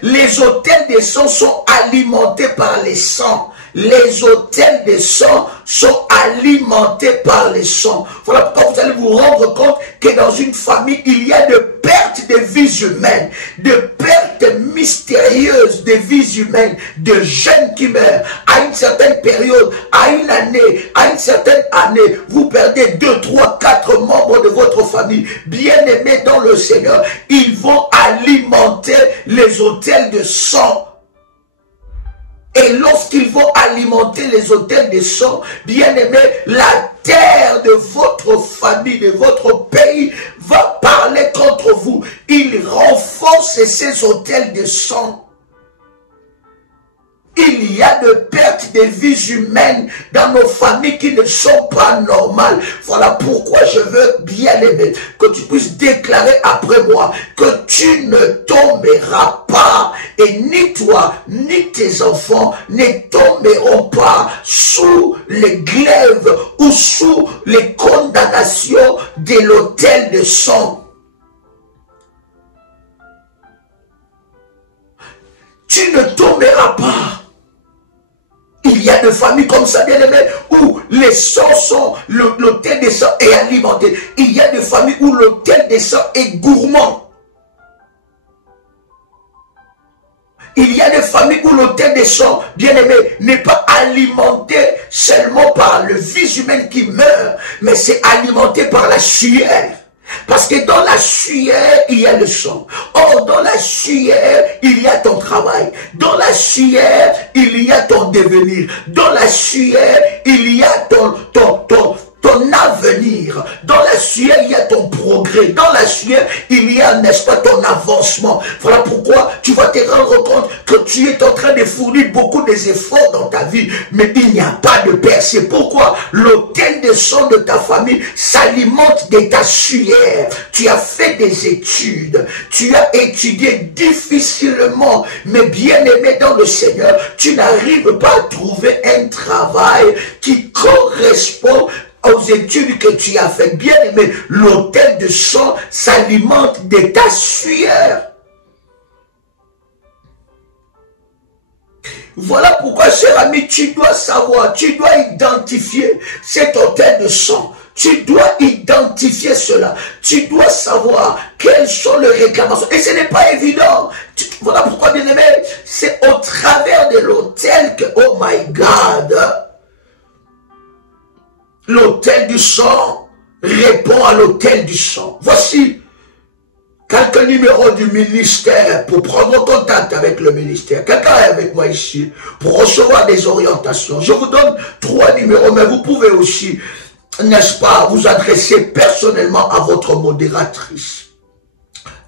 Les autels de sang sont alimentés par les sangs. Les autels de sang sont alimentés par les sangs. Voilà pourquoi vous allez vous rendre compte que dans une famille, il y a de pertes de vies humaines, de pertes mystérieuses de vies humaines, de jeunes qui meurent. À une certaine période, à une année, à une certaine année, vous perdez 2, 3, 4 membres de votre famille. Bien-aimés dans le Seigneur, ils vont alimenter les autels de sang. Et lorsqu'ils vont alimenter les autels de sang, bien aimé, la terre de votre famille, de votre pays, va parler contre vous. Il renforce ces autels de sang. Il y a de pertes de vies humaines dans nos familles qui ne sont pas normales. Voilà pourquoi je veux, bien aimé, que tu puisses déclarer après moi que tu ne tomberas pas, et ni toi, ni tes enfants ne tomberont pas sous les glaives ou sous les condamnations de l'autel de sang. Tu ne tomberas pas. Il y a des familles comme ça, bien aimés, où les sangs sont, l'autel des sangs est alimenté. Il y a des familles où l'autel des sangs est gourmand. Il y a des familles où l'autel des sangs, bien aimé, n'est pas alimenté seulement par le vie humaine qui meurt, mais c'est alimenté par la sueur. Parce que dans la sueur, il y a le sang. Or, dans la sueur, il y a ton travail. Dans la sueur, il y a ton devenir. Dans la sueur, il y a ton avenir. Dans la sueur, il y a ton progrès. Dans la sueur, il y a, n'est-ce pas, ton avancement. Voilà pourquoi tu vas te rendre compte que tu es en train de fournir beaucoup d'efforts dans ta vie, mais il n'y a pas de paix. C'est pourquoi l'autel de sang de ta famille s'alimente de ta sueur. Tu as fait des études, tu as étudié difficilement, mais bien aimé dans le Seigneur, tu n'arrives pas à trouver un travail qui correspond aux études que tu as faites. Bien aimé, l'autel de sang s'alimente de ta sueur. Voilà pourquoi, cher ami, tu dois savoir, tu dois identifier cet autel de sang. Tu dois identifier cela. Tu dois savoir quelles sont les réclamations. Et ce n'est pas évident. Voilà pourquoi, bien aimé, c'est au travers de l'autel que, oh my God, l'autel du sang répond à l'autel du sang. Voici quelques numéros du ministère pour prendre contact avec le ministère. Quelqu'un est avec moi ici pour recevoir des orientations. Je vous donne 3 numéros, mais vous pouvez aussi, n'est-ce pas, vous adresser personnellement à votre modératrice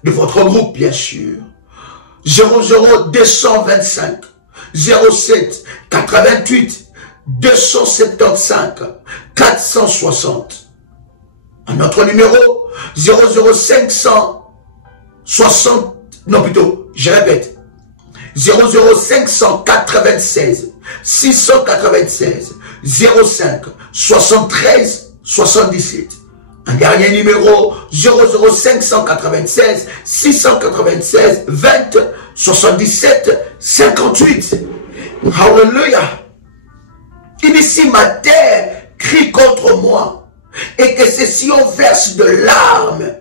de votre groupe, bien sûr. 00225 07 88 275 460. Un autre numéro 00560, non plutôt, je répète, 00596 696 05 73 77. Un dernier numéro 00596 696 20 77 58. Hallelujah. Ici ma terre crie contre moi, et que ceci on verse de larmes.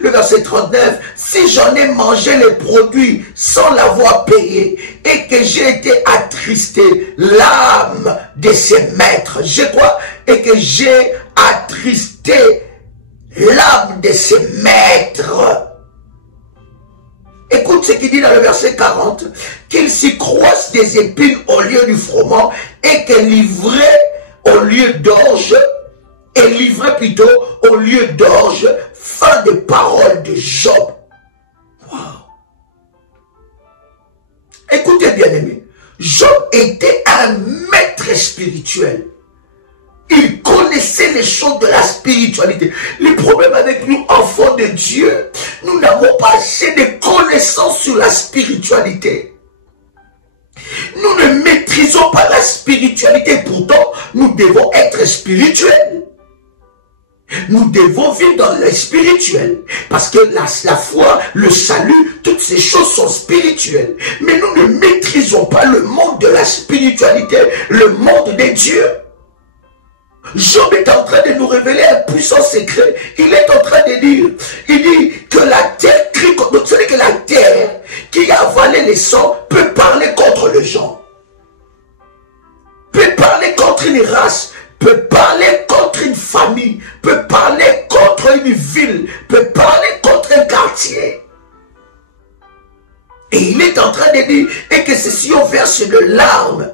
Le verset 39, si j'en ai mangé les produits sans l'avoir payé, et que j'ai été attristé, l'âme de ses maîtres. J'ai quoi? Et que j'ai attristé l'âme de ses maîtres. Écoute ce qu'il dit dans le verset 40, qu'il s'y croise des épines au lieu du froment, et que livré au lieu d'orge, et livré plutôt au lieu d'orge. Fin de parole de Job. Wow. Écoutez bien aimé, Job était un maître spirituel. Il connaissait les choses de la spiritualité. Le problème avec nous, enfants de Dieu, nous n'avons pas assez de connaissances sur la spiritualité. Nous ne maîtrisons pas la spiritualité, pourtant nous devons être spirituels. Nous devons vivre dans le spirituel, parce que la foi, le salut, toutes ces choses sont spirituelles. Mais nous ne maîtrisons pas le monde de la spiritualité, le monde des dieux. Job est en train de nous révéler un puissant secret. Il est en train de dire, il dit que la terre crie contre, donc c'est que la terre qui a avalé les sangs peut parler contre les gens, peut parler contre une race, peut parler contre une famille, peut parler contre une ville, peut parler contre un quartier. Et il est en train de dire, et que ceci on verse de larmes.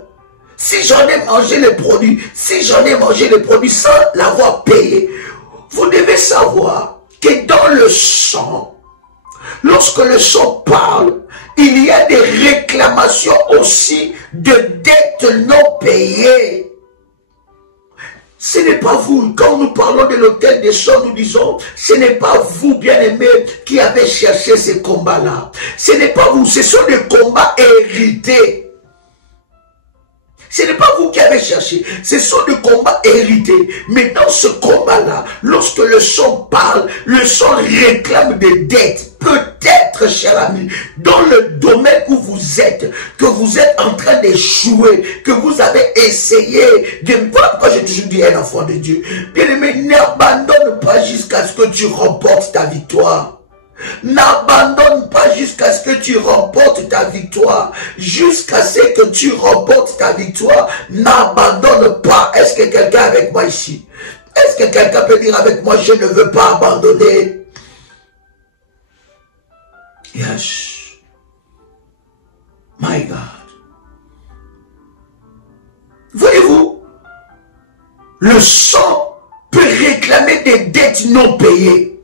Si j'en ai mangé les produits, si j'en ai mangé les produits sans l'avoir payé, vous devez savoir que dans le sang, lorsque le sang parle, Il y a des réclamations aussi de dettes non payées. Ce n'est pas vous, quand nous parlons de l'autel des sons, nous disons, ce n'est pas vous, bien-aimés, qui avez cherché ces combats-là. Ce n'est pas vous, ce sont des combats hérités. Ce n'est pas vous qui avez cherché, ce sont des combats hérités. Mais dans ce combat-là, lorsque le son parle, le son réclame des dettes. Peut-être, cher ami, dans le domaine où vous êtes, que vous êtes en train d'échouer, que vous avez essayé de... Pourquoi j'ai toujours dit un enfant de Dieu? Bien-aimé, n'abandonne pas jusqu'à ce que tu remportes ta victoire. N'abandonne pas jusqu'à ce que tu remportes ta victoire. Jusqu'à ce que tu remportes ta victoire, n'abandonne pas. Est-ce que quelqu'un est avec moi ici? Est-ce que quelqu'un peut dire avec moi, je ne veux pas abandonner? Yes. My God. Voyez-vous, le sang peut réclamer des dettes non payées.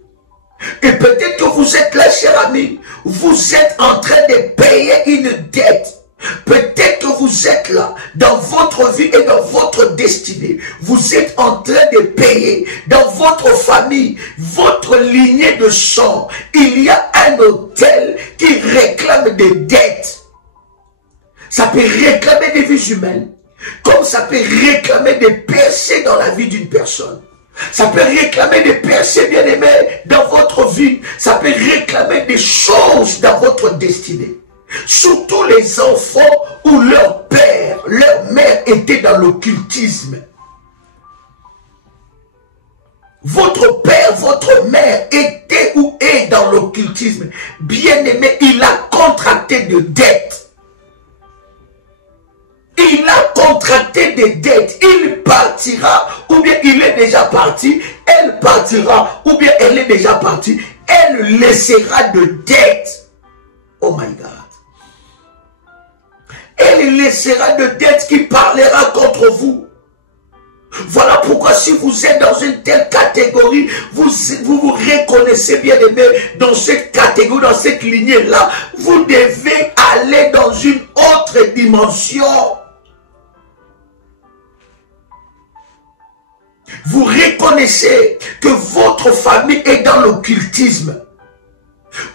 Et peut-être que vous êtes là, cher ami, vous êtes en train de payer une dette. Peut-être que vous êtes là, dans votre vie et dans votre destinée. Vous êtes en train de payer dans votre famille, votre lignée de sang. Il y a un autel qui réclame des dettes. Ça peut réclamer des vies humaines, comme ça peut réclamer des percées dans la vie d'une personne. Ça peut réclamer des percées, bien-aimés, dans votre vie. Ça peut réclamer des choses dans votre destinée. Surtout les enfants où leur père, leur mère étaient dans l'occultisme. Votre père, votre mère était ou est dans l'occultisme. Bien-aimé, il a contracté de dettes. Il a contracté des dettes. Il partira, ou bien il est déjà parti. Elle partira, ou bien elle est déjà partie. Elle laissera de dettes. Oh my God. Elle laissera de dettes qui parlera contre vous. Voilà pourquoi si vous êtes dans une telle catégorie, vous vous reconnaissez, bien aimé, dans cette catégorie, dans cette lignée-là, vous devez aller dans une autre dimension. Vous reconnaissez que votre famille est dans l'occultisme,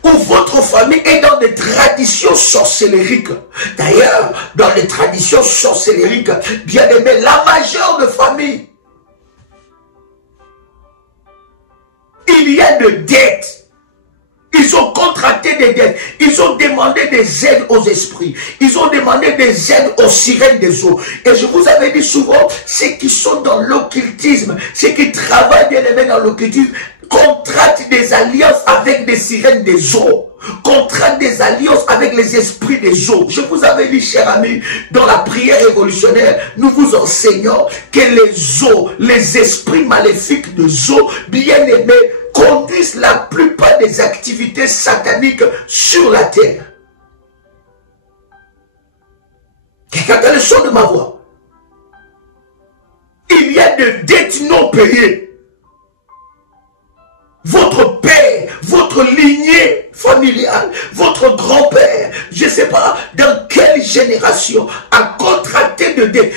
ou votre famille est dans des traditions sorcellériques. D'ailleurs, dans les traditions sorcellériques, bien aimé, la majeure de famille, il y a de dettes. Ils ont contracté des dettes. Ils ont demandé des aides aux esprits. Ils ont demandé des aides aux sirènes des eaux. Et je vous avais dit souvent, ceux qui sont dans l'occultisme, ceux qui travaillent, bien aimé, dans l'occultisme, contractent des alliances avec des sirènes des eaux. Contractent des alliances avec les esprits des eaux. Je vous avais dit, cher ami, dans la prière révolutionnaire, nous vous enseignons que les eaux, les esprits maléfiques des eaux, bien aimés, conduisent la plupart des activités sataniques sur la terre. Quelqu'un a le son de ma voix. Il y a des dettes non payées. Votre père, votre lignée familiale, votre grand-père, je ne sais pas dans quelle génération, a contracté de dettes.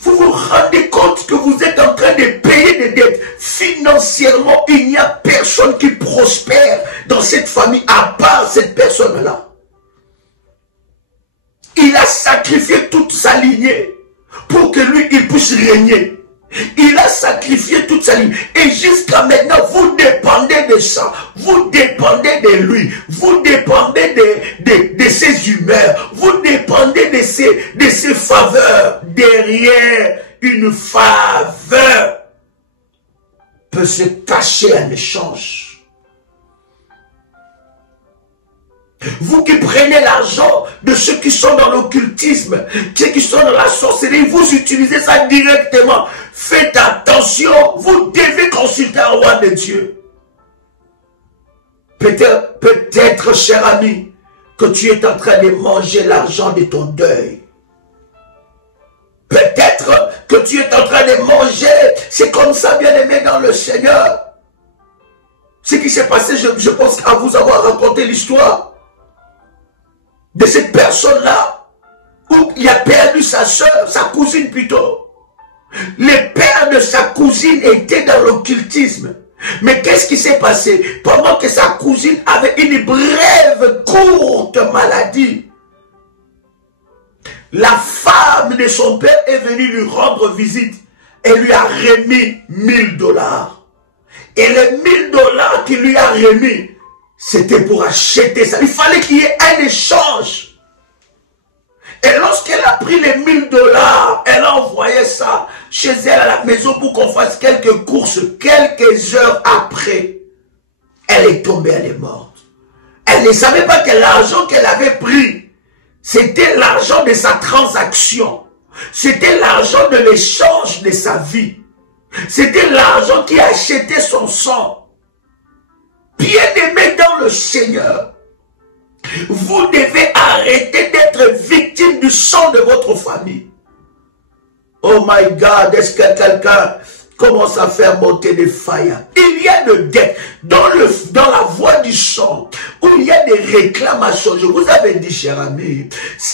Vous vous rendez compte que vous êtes en train de payer des dettes. Financièrement, il n'y a personne qui prospère dans cette famille à part cette personne-là. Il a sacrifié toute sa lignée pour que lui, il puisse régner. Il a sacrifié toute sa lignée. Et jusqu'à maintenant, vous dépendez de ça. Vous dépendez de lui. Vous dépendez de ses humeurs. Vous dépendez de ses faveurs. Derrière une faveur peut se cacher un échange. Vous qui prenez l'argent de ceux qui sont dans l'occultisme, ceux qui sont dans la sorcellerie, vous utilisez ça directement. Faites attention, vous devez consulter un roi de Dieu. Peut-être, cher ami, que tu es en train de manger l'argent de ton deuil. Peut-être que tu es en train de manger, c'est comme ça, bien aimé dans le Seigneur. Ce qui s'est passé, je pense à vous avoir raconté l'histoire de cette personne-là, où il a perdu sa soeur, sa cousine plutôt. Le père de sa cousine était dans l'occultisme. Mais qu'est-ce qui s'est passé? Pendant que sa cousine avait une brève, courte maladie, la femme de son père est venue lui rendre visite et lui a remis 1000 $. Et les 1000 $ qu'il lui a remis, c'était pour acheter ça. Il fallait qu'il y ait un échange. Et lorsqu'elle a pris les 1000 $, elle a envoyé ça chez elle à la maison pour qu'on fasse quelques courses. Quelques heures après, elle est tombée, elle est morte. Elle ne savait pas que l'argent qu'elle avait pris, c'était l'argent de sa transaction. C'était l'argent de l'échange de sa vie. C'était l'argent qui achetait son sang. Bien-aimé dans le Seigneur, vous devez arrêter d'être victime du sang de votre famille. Oh my God, est-ce que quelqu'un commence à faire monter des failles? Il y a de dettes dans la voie du sang, où il y a des réclamations. Je vous avais dit, cher ami,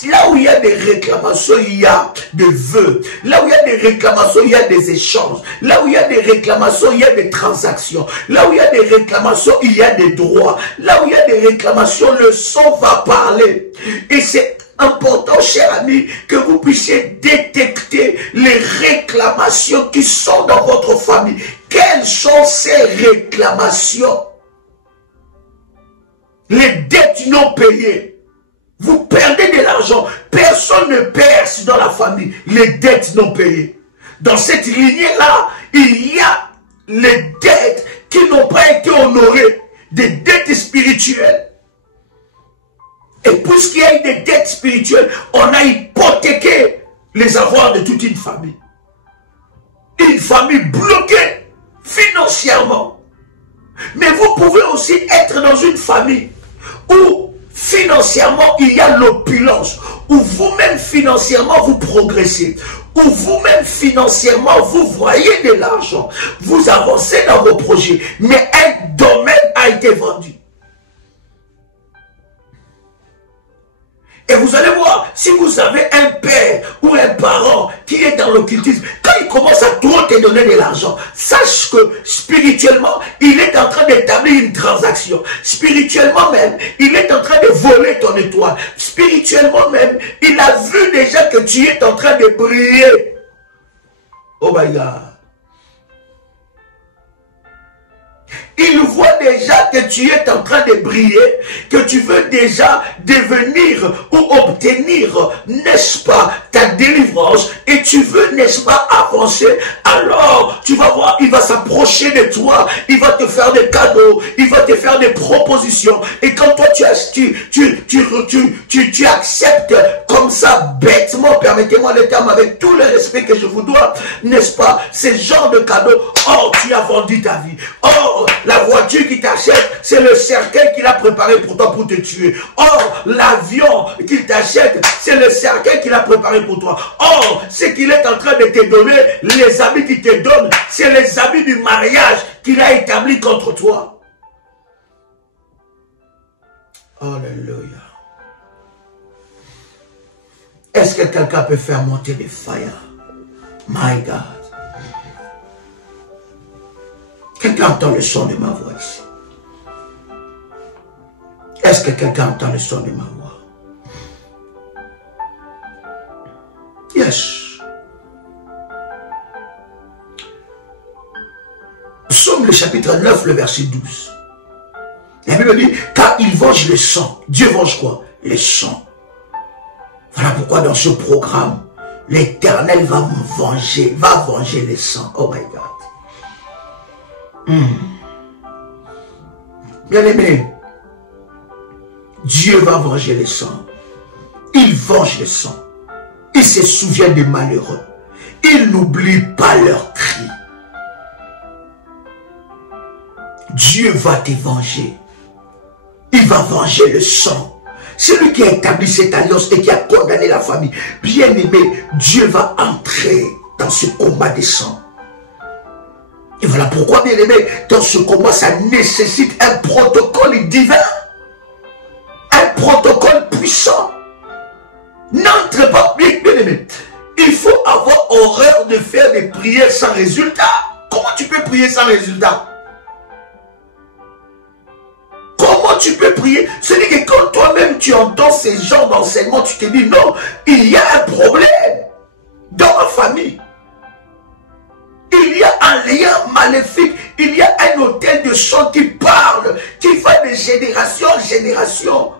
là où il y a des réclamations, il y a des vœux. Là où il y a des réclamations, il y a des échanges. Là où il y a des réclamations, il y a des transactions. Là où il y a des réclamations, il y a des droits. Là où il y a des réclamations, le sang va parler. Et c'est important, cher ami, que vous puissiez détecter les réclamations qui sont dans votre famille. Quelles sont ces réclamations? Les dettes non payées. Vous perdez de l'argent. Personne ne perce dans la famille les dettes non payées. Dans cette lignée-là, il y a les dettes qui n'ont pas été honorées, des dettes spirituelles. Et puisqu'il y a eu des dettes spirituelles, on a hypothéqué les avoirs de toute une famille. Une famille bloquée financièrement. Mais vous pouvez aussi être dans une famille où financièrement il y a l'opulence, où vous-même financièrement vous progressez, où vous-même financièrement vous voyez de l'argent, vous avancez dans vos projets, mais un domaine a été vendu. Et vous allez voir, si vous avez un père ou un parent qui est dans l'occultisme, quand il commence à trop te donner de l'argent, sache que spirituellement, il est en train d'établir une transaction. Spirituellement même, il est en train de voler ton étoile. Spirituellement même, il a vu déjà que tu es en train de briller. Oh my God. Il voit déjà que tu es en train de briller, que tu veux déjà devenir ou obtenir, n'est-ce pas, ta délivrance, et tu veux, n'est-ce pas, avancer. Alors, tu vas voir, il va s'approcher de toi, il va te faire des cadeaux, il va te faire des propositions, et quand toi tu acceptes comme ça, bêtement, permettez-moi le terme avec tout le respect que je vous dois, n'est-ce pas, ces genres de cadeaux, oh, tu as vendu ta vie, oh, la voiture qui t'achète, c'est le cercueil qu'il a préparé pour toi pour te tuer. Or, l'avion qu'il t'achète, c'est le cercueil qu'il a préparé pour toi. Or, ce qu'il est en train de te donner, les habits qu'il te donne, c'est les habits du mariage qu'il a établi contre toi. Alléluia. Est-ce que quelqu'un peut faire monter des fires? My God. Quelqu'un entend le son de ma voix ici? Est-ce que quelqu'un entend le son de ma voix? Yes. Psaume le chapitre 9, le verset 12. La Bible dit, car il venge le sang. Dieu venge quoi? Le sang. Voilà pourquoi dans ce programme, l'Éternel va venger le sang. Oh my God. Bien-aimé, Dieu va venger le sang. Il venge le sang. Il se souvient des malheureux. Il n'oublie pas leurs cris. Dieu va te venger. Il va venger le sang. Celui qui a établi cette alliance et qui a condamné la famille. Bien-aimé, Dieu va entrer dans ce combat de sang. Et voilà pourquoi, bien aimé, dans ce combat, ça nécessite un protocole divin. Un protocole puissant. de prier sans résultat. Comment tu peux prier sans résultat? Comment tu peux prier? C'est-à-dire que quand toi-même tu entends ces genres d'enseignements, tu te dis non, il y a un problème dans ma famille. Il y a un lien maléfique, il y a un hôtel de sang qui parle, qui va de génération en génération.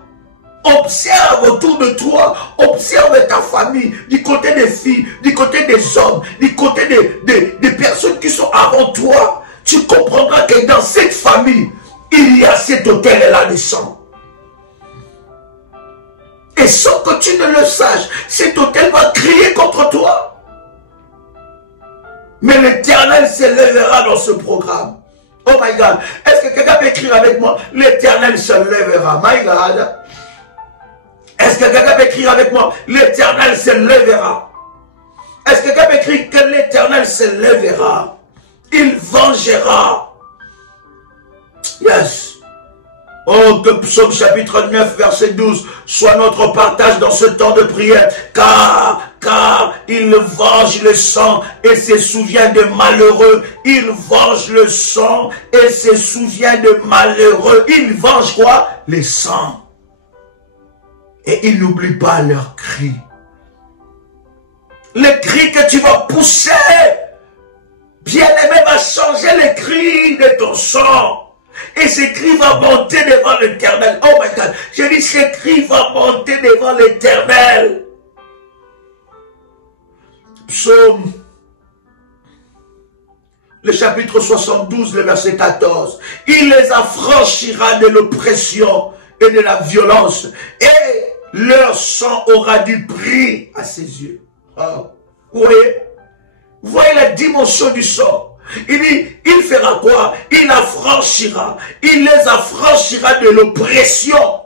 Observe autour de toi, observe ta famille, du côté des filles, du côté des hommes, du côté des personnes qui sont avant toi. Tu comprendras que dans cette famille, il y a cet hôtel-là de sang. Et sans que tu ne le saches, cet hôtel va crier contre toi. Mais l'Éternel se lèvera dans ce programme. Oh my God. Est-ce que quelqu'un peut écrire avec moi? L'Éternel se lèvera. My God. Est-ce que quelqu'un peut écrire avec moi? L'Éternel se lèvera. Est-ce que quelqu'un peut écrire que l'Éternel se lèvera? Il vengera. Yes. Oh, que Psaume chapitre 9, verset 12 soit notre partage dans ce temps de prière. Car il venge le sang et se souvient de malheureux. Il venge le sang et se souvient de malheureux. Il venge quoi? Les sangs. Et il n'oublie pas leurs cris. Les cris que tu vas pousser, bien-aimé, va changer les cris de ton sang. Et ces cris vont monter devant l'Éternel. Oh my God, j'ai dit ces cris vont monter devant l'Éternel. Psaume, le chapitre 72, le verset 14. Il les affranchira de l'oppression et de la violence. Et leur sang aura du prix à ses yeux. Oh. Vous voyez la dimension du sang. Il dit, il fera quoi? Il affranchira. Il les affranchira de l'oppression.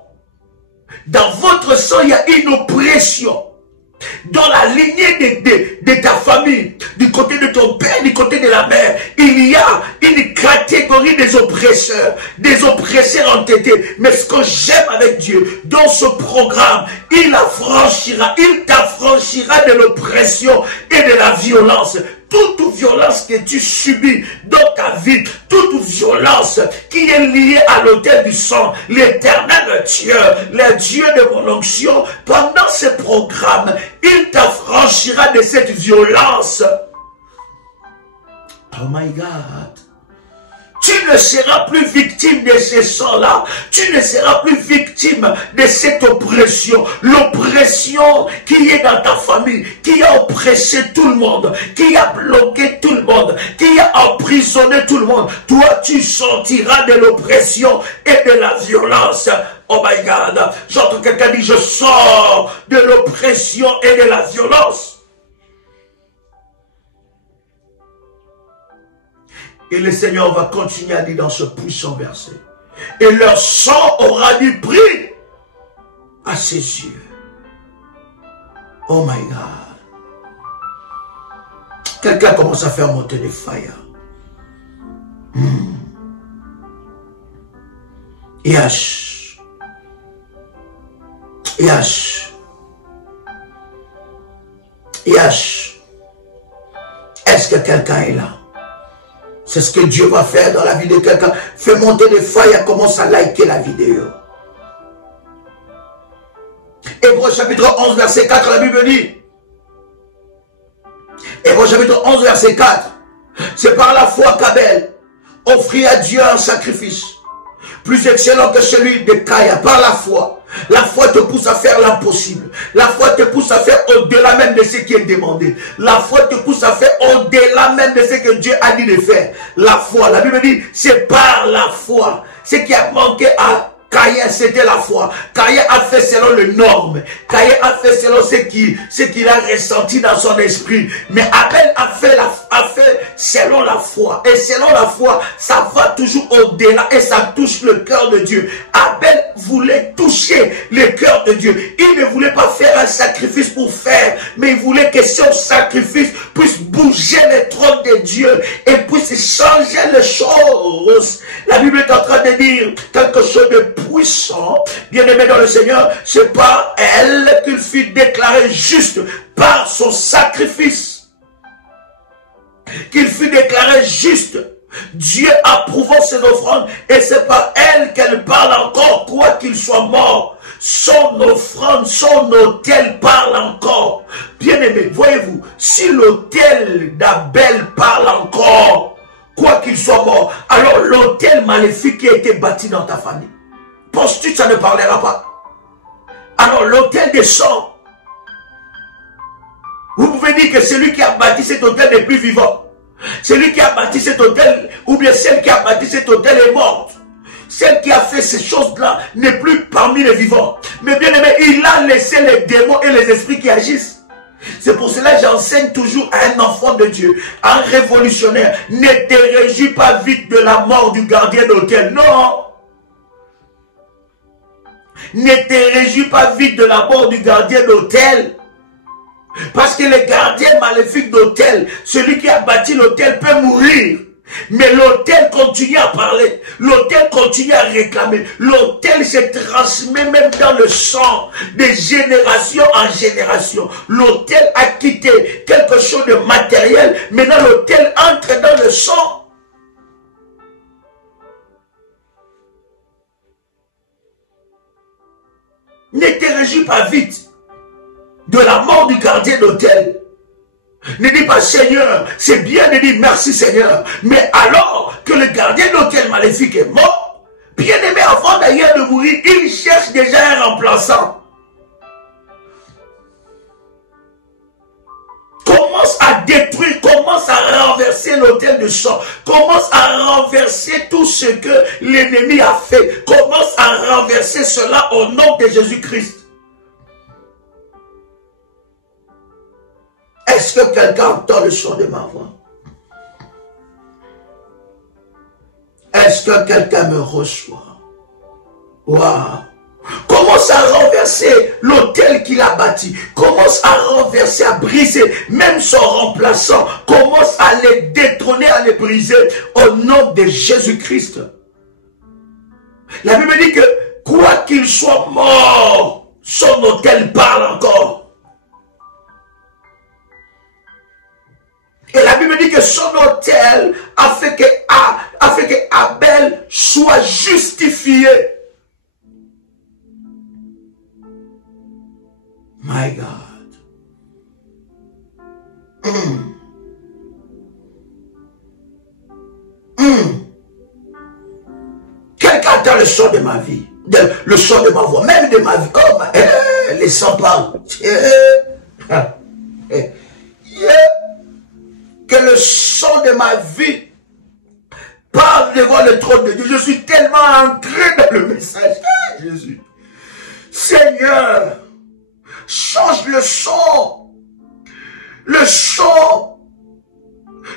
Dans votre sang, il y a une oppression. Dans la lignée de ta famille, du côté de ton père, du côté de la mère, il y a une catégorie des oppresseurs entêtés. Mais ce que j'aime avec Dieu, dans ce programme, il affranchira, il t'affranchira de l'oppression et de la violence. Toute violence que tu subis dans ta vie, toute violence qui est liée à l'autel du sang, l'Éternel Dieu, le Dieu de mon onction, pendant ce programme, il t'affranchira de cette violence. Oh my God. Tu ne seras plus victime de ce sang-là. Tu ne seras plus victime de cette oppression. L'oppression qui est dans ta famille, qui a oppressé tout le monde, qui a bloqué tout le monde, qui a emprisonné tout le monde. Toi, tu sentiras de l'oppression et de la violence. Oh my God. J'entends quelqu'un dire, je sors de l'oppression et de la violence. Et le Seigneur va continuer à dire dans ce puissant verset. Et leur sang aura du prix à ses yeux. Oh my God. Quelqu'un commence à faire monter des fire. Yes. Yes. Yes. Est-ce que quelqu'un est là? C'est ce que Dieu va faire dans la vie de quelqu'un. Fais monter des feuilles et commence à liker la vidéo. Hébreux chapitre 11, verset 4, la Bible dit. Hébreux chapitre 11, verset 4. C'est par la foi qu'Abel offrit à Dieu un sacrifice plus excellent que celui de Caïn. Par la foi. La foi te pousse à faire l'impossible. La foi te pousse à faire au-delà même de ce qui est demandé. La foi te pousse à faire au-delà même de ce que Dieu a dit de faire. La foi, la Bible dit, c'est par la foi. Ce qui a manqué à Caïn, c'était la foi. Caïn a fait selon les normes. Caïn a fait selon ce qu'il a ressenti dans son esprit. Mais Abel a fait selon la foi. Et selon la foi, ça va toujours au-delà et ça touche le cœur de Dieu. Abel voulait toucher le cœur de Dieu. Il ne voulait pas faire un sacrifice pour faire, mais il voulait que son sacrifice puisse bouger le trône de Dieu et puisse changer les choses. La Bible est en train de dire quelque chose de puissant. Bien-aimé dans le Seigneur, c'est par elle qu'il fut déclaré juste par son sacrifice. qu'il fut déclaré juste, Dieu approuvant ses offrandes, et c'est par elle qu'elle parle encore, quoi qu'il soit mort. Son offrande, son autel parle encore. Bien-aimé, voyez-vous, si l'autel d'Abel parle encore, quoi qu'il soit mort, alors l'autel maléfique qui a été bâti dans ta famille, penses-tu que ça ne parlera pas? Alors l'autel des sangs, vous pouvez dire que celui qui a bâti cet autel n'est plus vivant. Celui qui a bâti cet autel, ou bien celle qui a bâti cet autel est morte. Celle qui a fait ces choses-là n'est plus parmi les vivants. Mais bien aimé, il a laissé les démons et les esprits qui agissent. C'est pour cela que j'enseigne toujours à un enfant de Dieu, à un révolutionnaire, ne te réjouis pas vite de la mort du gardien d'autel. Non. Ne te réjouis pas vite de la mort du gardien d'autel. Parce que le gardien maléfique d'autel, celui qui a bâti l'autel peut mourir. Mais l'autel continue à parler, l'autel continue à réclamer, l'autel se transmet même dans le sang, de génération en génération. L'autel a quitté quelque chose de matériel, maintenant l'autel entre dans le sang. Ne te réjouis pas vite de la mort du gardien d'autel. Ne dis pas Seigneur, c'est bien de dire merci Seigneur, mais alors que le gardien d'autel maléfique est mort, bien aimé, avant d'ailleurs de mourir, il cherche déjà un remplaçant. Commence à détruire, commence à renverser l'autel de sang, commence à renverser tout ce que l'ennemi a fait, commence à renverser cela au nom de Jésus-Christ. Est-ce que quelqu'un entend le son de ma voix? Est-ce que quelqu'un me reçoit? Waouh! Commence à renverser l'autel qu'il a bâti. Commence à renverser, à briser. Même son remplaçant. Commence à les détrôner, à les briser. Au nom de Jésus-Christ. La Bible dit que quoi qu'il soit mort, son autel parle encore. Et la Bible dit que son autel a fait que Abel soit justifié. My God. Quelqu'un entend le son de ma vie, le son de ma voix, même de ma vie. Oh, les sons parlent. Que le son de ma vie parle devant le trône de Dieu. Je suis tellement ancré dans le message. Ah, Jésus. Seigneur, change le son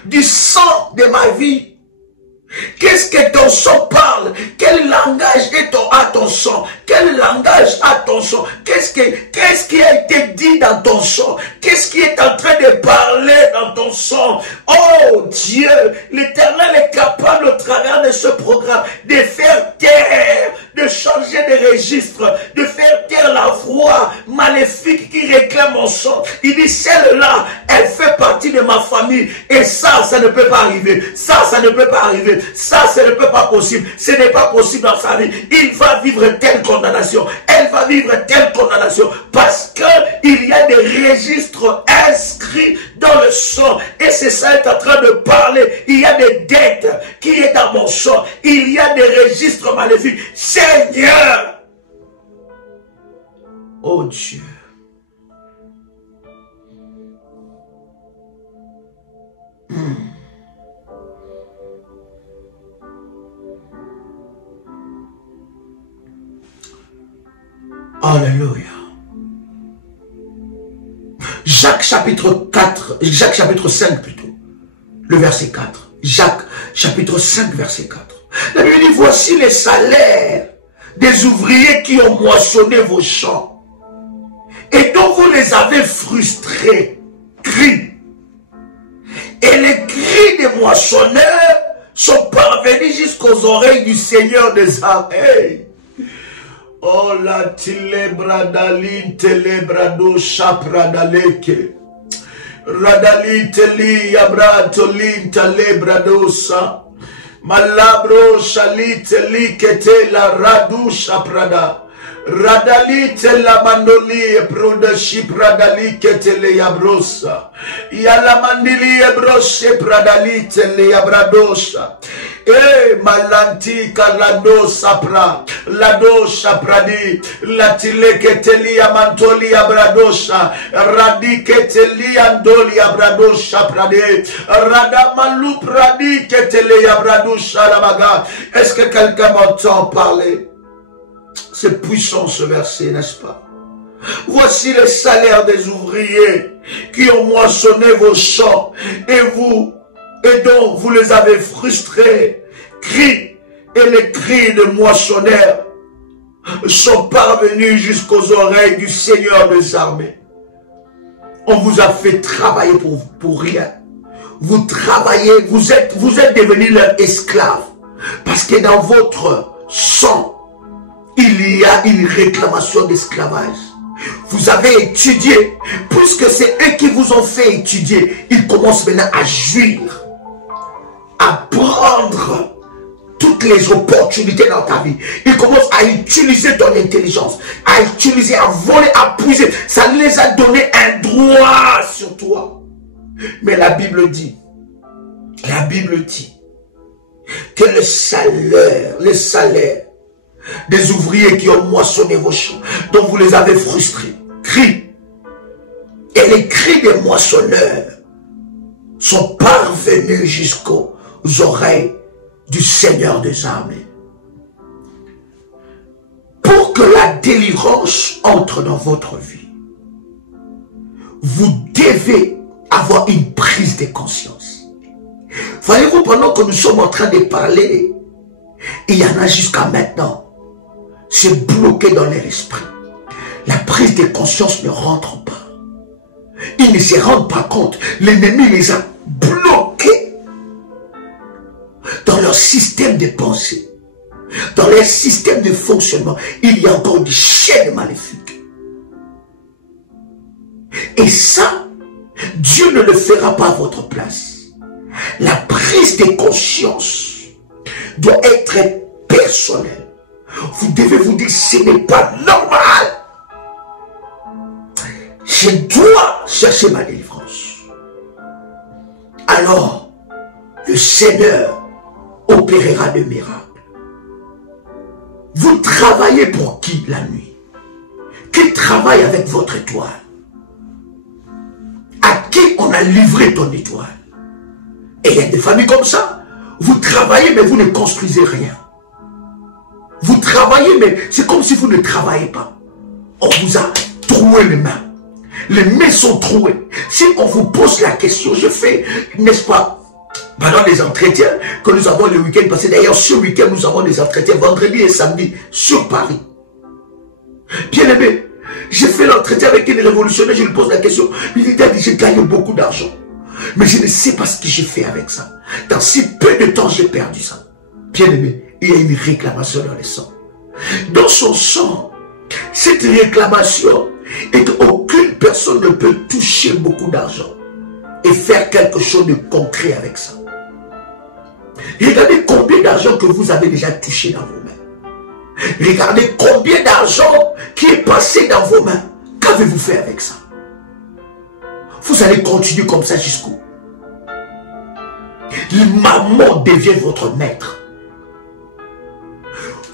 du sang de ma vie. Qu'est-ce que ton son parle? Quel langage est à ton son? Quel langage a ton son? Qu'est-ce qui a été dit dans ton son? Qu'est-ce qui est en train de parler dans ton son? Oh Dieu, l'Éternel est capable au travers de ce programme de faire taire, de changer de registre, de faire taire la voix maléfique qui réclame mon son. Il dit celle-là, elle fait partie de ma famille et ça ne peut pas arriver. Ça ne peut pas arriver. Ça, ce n'est pas possible. Ce n'est pas possible dans sa vie. Il va vivre telle condamnation. Elle va vivre telle condamnation. Parce qu'il y a des registres inscrits dans le sang. Et c'est ça qui est en train de parler. Il y a des dettes qui est dans mon sang. Il y a des registres maléfiques. Seigneur! Oh Dieu! Alléluia. Jacques chapitre 5 plutôt. Le verset 4. Jacques chapitre 5 verset 4. La Bible dit, voici les salaires des ouvriers qui ont moissonné vos champs et dont vous les avez frustrés. Cris. Et les cris des moissonneurs sont parvenus jusqu'aux oreilles du Seigneur des armées. Oh la tilebradalin telebrado chapradaleke. Radali teli yabrato linta lebradosa. Malabro shalite likete la radusha prada. Radalite la mandoli e prodashi pradali kete le yabrosa. Yala mandili e broshe pradalite le yabradosa. Malanti kaladosa pra. Ladosha pradi. Latile keteli amantoli abradosha. Radiketeli andoli abradosha prade. Radamalu pradi ketele abradosha labaga. Est-ce que quelqu'un m'entend parler? C'est puissant ce verset, n'est-ce pas? Voici les salaires des ouvriers qui ont moissonné vos champs et donc vous les avez frustrés. Cris et les cris de moissonneurs sont parvenus jusqu'aux oreilles du Seigneur des armées. On vous a fait travailler pour rien. Vous travaillez, vous êtes devenus leurs esclaves. Parce que dans votre sang, il y a une réclamation d'esclavage. Vous avez étudié, puisque c'est eux qui vous ont fait étudier, ils commencent maintenant à jouir, à prendre toutes les opportunités dans ta vie. Ils commencent à utiliser ton intelligence, à utiliser, à voler, à puiser. Ça les a donné un droit sur toi. Mais la Bible dit que le salaire des ouvriers qui ont moissonné vos champs, dont vous les avez frustrés, crient. Et les cris des moissonneurs sont parvenus jusqu'aux oreilles du Seigneur des armées. Pour que la délivrance entre dans votre vie, vous devez avoir une prise de conscience. Voyez-vous, pendant que nous sommes en train de parler, il y en a jusqu'à maintenant, c'est bloqué dans leur esprit. La prise de conscience ne rentre pas. Ils ne se rendent pas compte. L'ennemi les a bloqués dans leur système de pensée, dans leur système de fonctionnement. Il y a encore des chaînes maléfiques. Et ça, Dieu ne le fera pas à votre place. La prise de conscience doit être personnelle. Vous devez vous dire, ce n'est pas normal. Je dois chercher ma délivrance. Alors, le Seigneur opérera de miracles. Vous travaillez pour qui la nuit? Qui travaille avec votre étoile? À qui on a livré ton étoile? Et il y a des familles comme ça. Vous travaillez, mais vous ne construisez rien. Vous travaillez, mais c'est comme si vous ne travaillez pas. On vous a troué les mains. Les mains sont trouées. Si on vous pose la question, je fais, n'est-ce pas, pendant les entretiens que nous avons le week-end passé. D'ailleurs, ce week-end, nous avons des entretiens vendredi et samedi sur Paris. Bien aimé, j'ai fait l'entretien avec une révolutionnaire, je lui pose la question. Il dit, j'ai gagné beaucoup d'argent. Mais je ne sais pas ce que j'ai fait avec ça. Dans si peu de temps, j'ai perdu ça. Bien aimé, il y a une réclamation dans le sang. Dans son sang, cette réclamation est qu'aucune personne ne peut toucher beaucoup d'argent et faire quelque chose de concret avec ça. Regardez combien d'argent que vous avez déjà touché dans vos mains. Regardez combien d'argent qui est passé dans vos mains. Qu'avez-vous fait avec ça? Vous allez continuer comme ça jusqu'où? Le maman devient votre maître.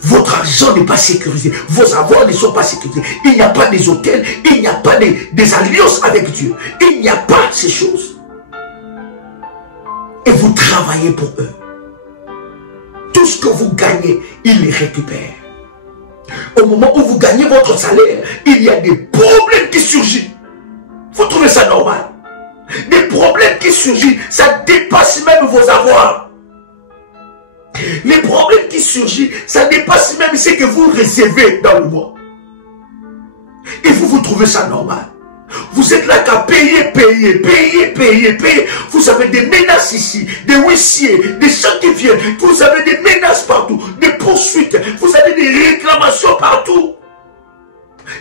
Votre argent n'est pas sécurisé. Vos avoirs ne sont pas sécurisés. Il n'y a pas des hôtels. Il n'y a pas des alliances avec Dieu. Il n'y a pas ces choses. Et vous travaillez pour eux. Tout ce que vous gagnez, ils les récupèrent. Au moment où vous gagnez votre salaire, il y a des problèmes qui surgissent. Vous trouvez ça normal? Des problèmes qui surgissent, ça dépasse même vos avoirs. Les problèmes qui surgissent, ça dépasse même ce que vous recevez dans le mois. Et vous trouvez ça normal. Vous êtes là qu'à payer. Vous avez des menaces ici, des huissiers, des gens qui viennent. Vous avez des menaces partout, des poursuites. Vous avez des réclamations partout.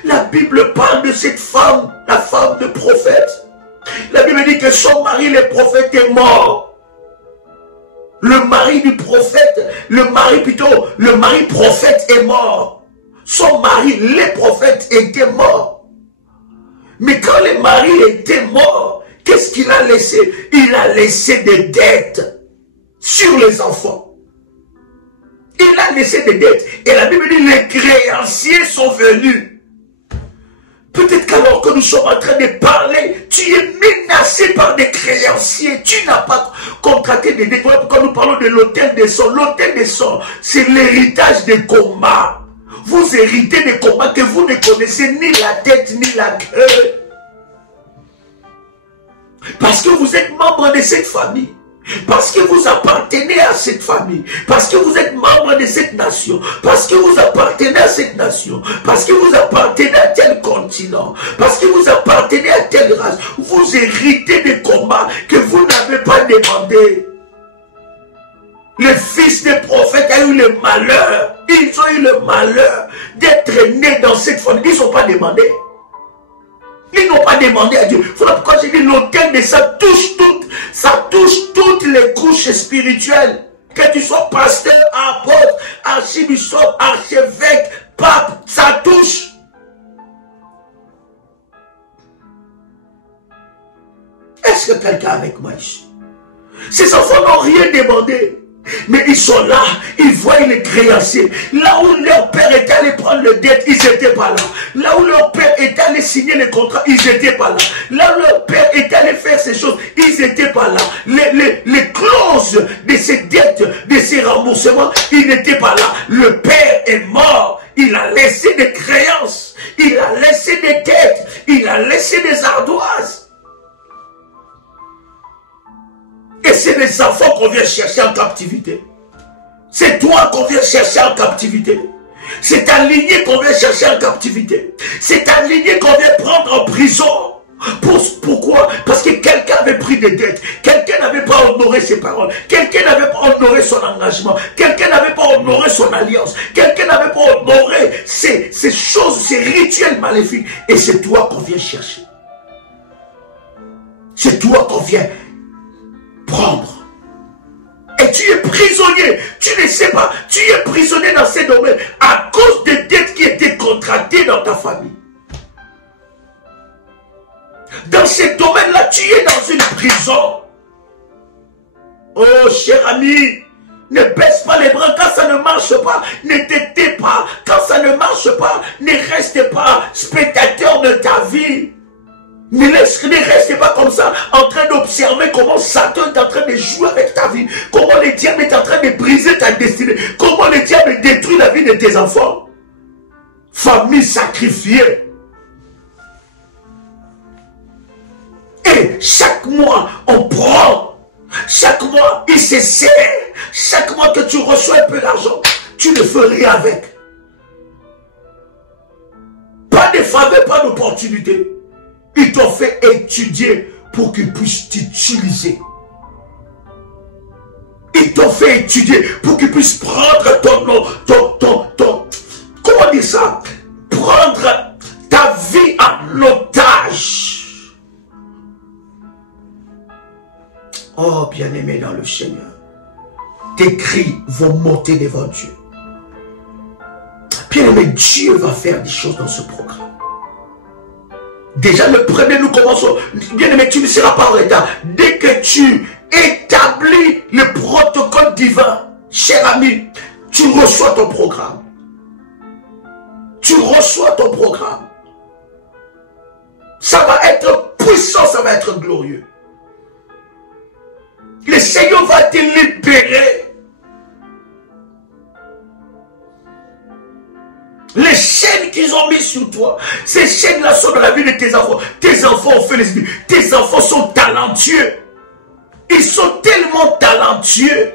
La Bible parle de cette femme, la femme de prophète. La Bible dit que son mari, le prophète, est mort. Le mari du prophète, le mari prophète est mort. Son mari, le prophète, était mort. Mais quand le mari était mort, qu'est-ce qu'il a laissé? Il a laissé des dettes sur les enfants. Il a laissé des dettes. Et la Bible dit, les créanciers sont venus. Peut-être qu'alors que nous sommes en train de parler, tu es menacé par des créanciers. Tu n'as pas contracté des dettes. Quand nous parlons de l'autel des sons, c'est l'héritage des combats. Vous héritez des combats que vous ne connaissez ni la tête ni la queue. Parce que vous êtes membre de cette famille. Parce que vous appartenez à cette famille. Parce que vous êtes membre de cette nation. Parce que vous appartenez à cette nation. Parce que vous appartenez à tel continent. Parce que vous appartenez à telle race. Vous héritez des combats que vous n'avez pas demandé. Le fils des prophètes a eu le malheur. Ils ont eu le malheur d'être nés dans cette famille. Ils n'ont pas demandé. Ils n'ont pas demandé à Dieu. Voilà pourquoi j'ai dit l'autel de ça touche toutes les couches spirituelles. Que tu sois pasteur, apôtre, archibishop, archevêque, pape, ça touche. Est-ce que quelqu'un est avec moi ici? Ces enfants n'ont rien demandé. Mais ils sont là, ils voient les créanciers. Là où leur père était allé prendre le dette, ils n'étaient pas là. Là où leur père était allé signer les contrats, ils n'étaient pas là. Là où leur père était allé faire ces choses, ils n'étaient pas là. Les clauses de ces dettes, de ces remboursements, ils n'étaient pas là. Le père est mort. Il a laissé des créances. Il a laissé des dettes. Il a laissé des ardoises. Et c'est les enfants qu'on vient chercher en captivité. C'est toi qu'on vient chercher en captivité. C'est ta lignée qu'on vient chercher en captivité. C'est ta lignée qu'on vient prendre en prison. Pourquoi? Parce que quelqu'un avait pris des dettes. Quelqu'un n'avait pas honoré ses paroles. Quelqu'un n'avait pas honoré son engagement. Quelqu'un n'avait pas honoré son alliance. Quelqu'un n'avait pas honoré ces choses, ces rituels maléfiques. Et c'est toi qu'on vient chercher. C'est toi qu'on vient prendre. Et tu es prisonnier. Tu ne sais pas. Tu es prisonnier dans ces domaines à cause des dettes qui étaient contractées dans ta famille. Dans ces domaines-là, tu es dans une prison. Oh, cher ami, ne baisse pas les bras quand ça ne marche pas. Ne t'étais pas. Quand ça ne marche pas, ne reste pas spectateur de ta vie. Ne reste pas comme ça, en train d'observer comment Satan est en train de jouer avec ta vie. Comment le diable est en train de briser ta destinée. Comment le diable détruit la vie de tes enfants. Famille sacrifiée. Et chaque mois, on prend. Chaque mois, il se sert. Chaque mois que tu reçois un peu d'argent, tu ne fais rien avec. Pas de faveur, pas d'opportunité. Ils t'ont fait étudier pour qu'ils puissent t'utiliser. Ils t'ont fait étudier pour qu'ils puissent prendre ton nom, comment dire ça? Prendre ta vie en otage. Oh, bien-aimé dans le Seigneur, tes cris vont monter devant Dieu. Bien-aimé, Dieu va faire des choses dans ce programme. Déjà, le premier, nous commençons. Bien aimé, tu ne seras pas en retard. Dès que tu établis le protocole divin, cher ami, tu reçois ton programme. Tu reçois ton programme. Ça va être puissant, ça va être glorieux. Le Seigneur va te libérer. Les chaînes qu'ils ont mis sur toi, ces chaînes-là sont dans la vie de tes enfants. Tes enfants ont fait les idées. Tes enfants sont talentueux. Ils sont tellement talentueux.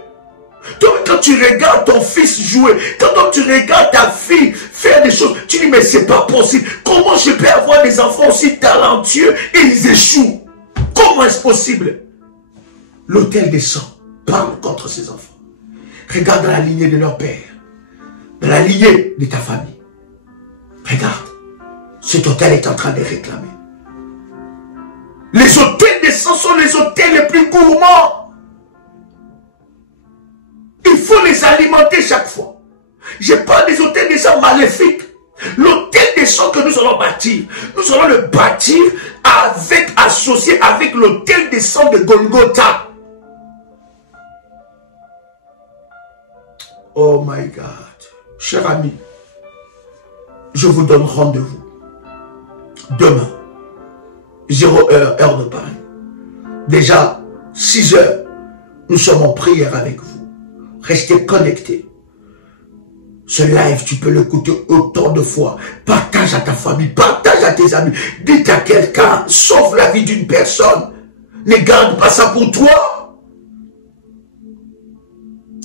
Toi, quand tu regardes ton fils jouer, quand tu regardes ta fille faire des choses, tu dis, mais c'est pas possible. Comment je peux avoir des enfants aussi talentueux et ils échouent? Comment est-ce possible? L'autel des sangs parle contre ces enfants. Regarde la lignée de leur père, dans la lignée de ta famille. Regarde, cet autel est en train de réclamer. Les hôtels de sang sont les hôtels les plus gourmands. Il faut les alimenter chaque fois. Je parle des hôtels de sang maléfiques. L'hôtel des sang que nous allons bâtir, nous allons le bâtir associé avec l'hôtel des sang de Golgotha. Oh my God. Chers amis, je vous donne rendez-vous demain, 0h, heure de Paris. Déjà, 6h, nous sommes en prière avec vous. Restez connectés. Ce live, tu peux l'écouter autant de fois. Partage à ta famille, partage à tes amis. Dites à quelqu'un, sauve la vie d'une personne. Ne garde pas ça pour toi.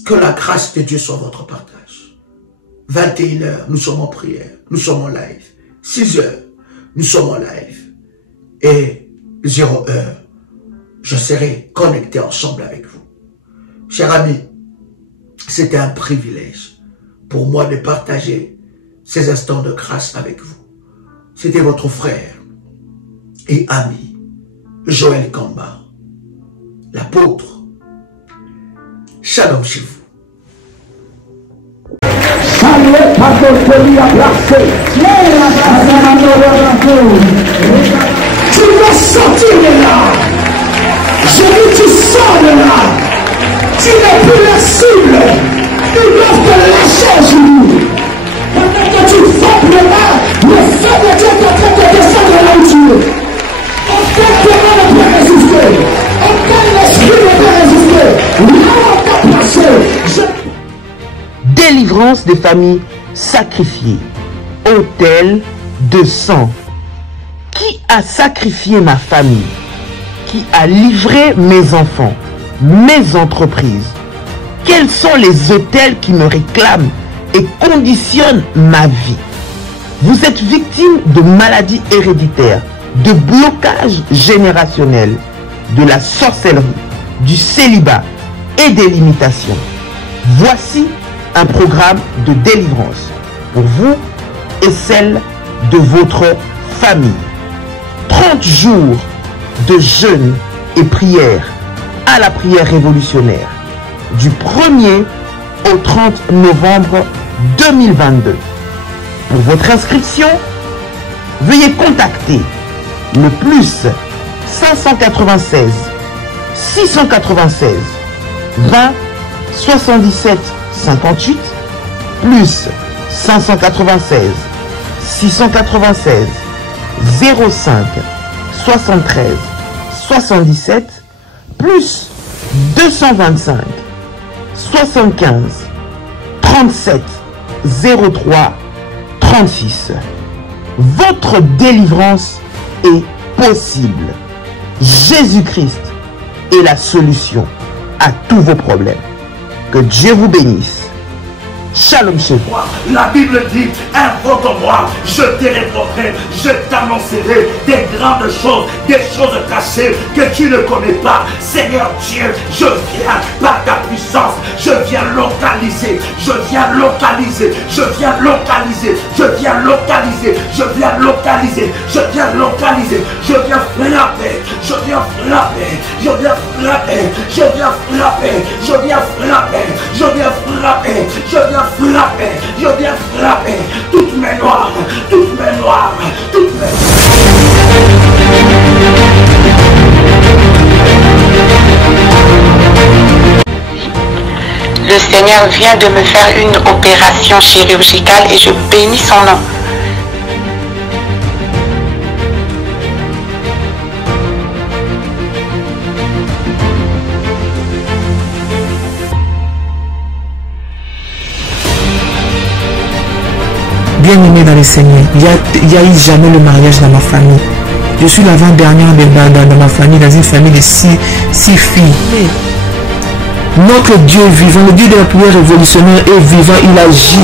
Que la grâce de Dieu soit votre partage. 21h, nous sommes en prière. Nous sommes en live. 6h, nous sommes en live. Et 0h, je serai connecté ensemble avec vous. Chers amis, c'était un privilège pour moi de partager ces instants de grâce avec vous. C'était votre frère et ami, Joël Kamba, l'apôtre. Shalom chez vous. Tu dois sortir de là. Je dis tu sors de là. Tu n'es plus la cible. Ils doivent te lâcher aujourd'hui. Pendant que tu frappes le mal, le feu de Dieu est en train de descendre là où tu es. Aucun démon ne peut résister. Aucun esprit ne peut résister. Là où on t'a placé, Délivrance des familles sacrifiées. Autel de sang. Qui a sacrifié ma famille? Qui a livré mes enfants, mes entreprises? Quels sont les autels qui me réclament et conditionnent ma vie? Vous êtes victime de maladies héréditaires, de blocages générationnels, de la sorcellerie, du célibat et des limitations. Voici un programme de délivrance pour vous et celle de votre famille. 30 jours de jeûne et prière à la prière révolutionnaire du 1er au 30 novembre 2022. Pour votre inscription, veuillez contacter le plus 596 696 20 77 58 plus 596 696 05 73 77 plus 225 75 37 03 36. Votre délivrance est possible. Jésus-Christ est la solution à tous vos problèmes. Que Dieu vous bénisse. Shalom chez vous. La Bible dit, invoque-moi, je te répondrai, je t'annoncerai des grandes choses, des choses cachées que tu ne connais pas. Seigneur Dieu, je viens par ta puissance, je viens localiser, je viens localiser, je viens localiser, je viens localiser, je viens localiser, je viens localiser, je viens frapper, je viens frapper, je viens frapper, je viens frapper, je viens frapper, je viens frapper, je viens frapper, je viens frapper toutes mes noirs, toutes mes noirs, toutes mes... Le Seigneur vient de me faire une opération chirurgicale et je bénis son nom. Bien-aimé dans le Seigneur, il n'y a eu jamais le mariage dans ma famille. Je suis l'avant-dernière dans ma famille, dans une famille de six filles. Notre Dieu vivant, le Dieu de la prière révolutionnaire est vivant, il agit.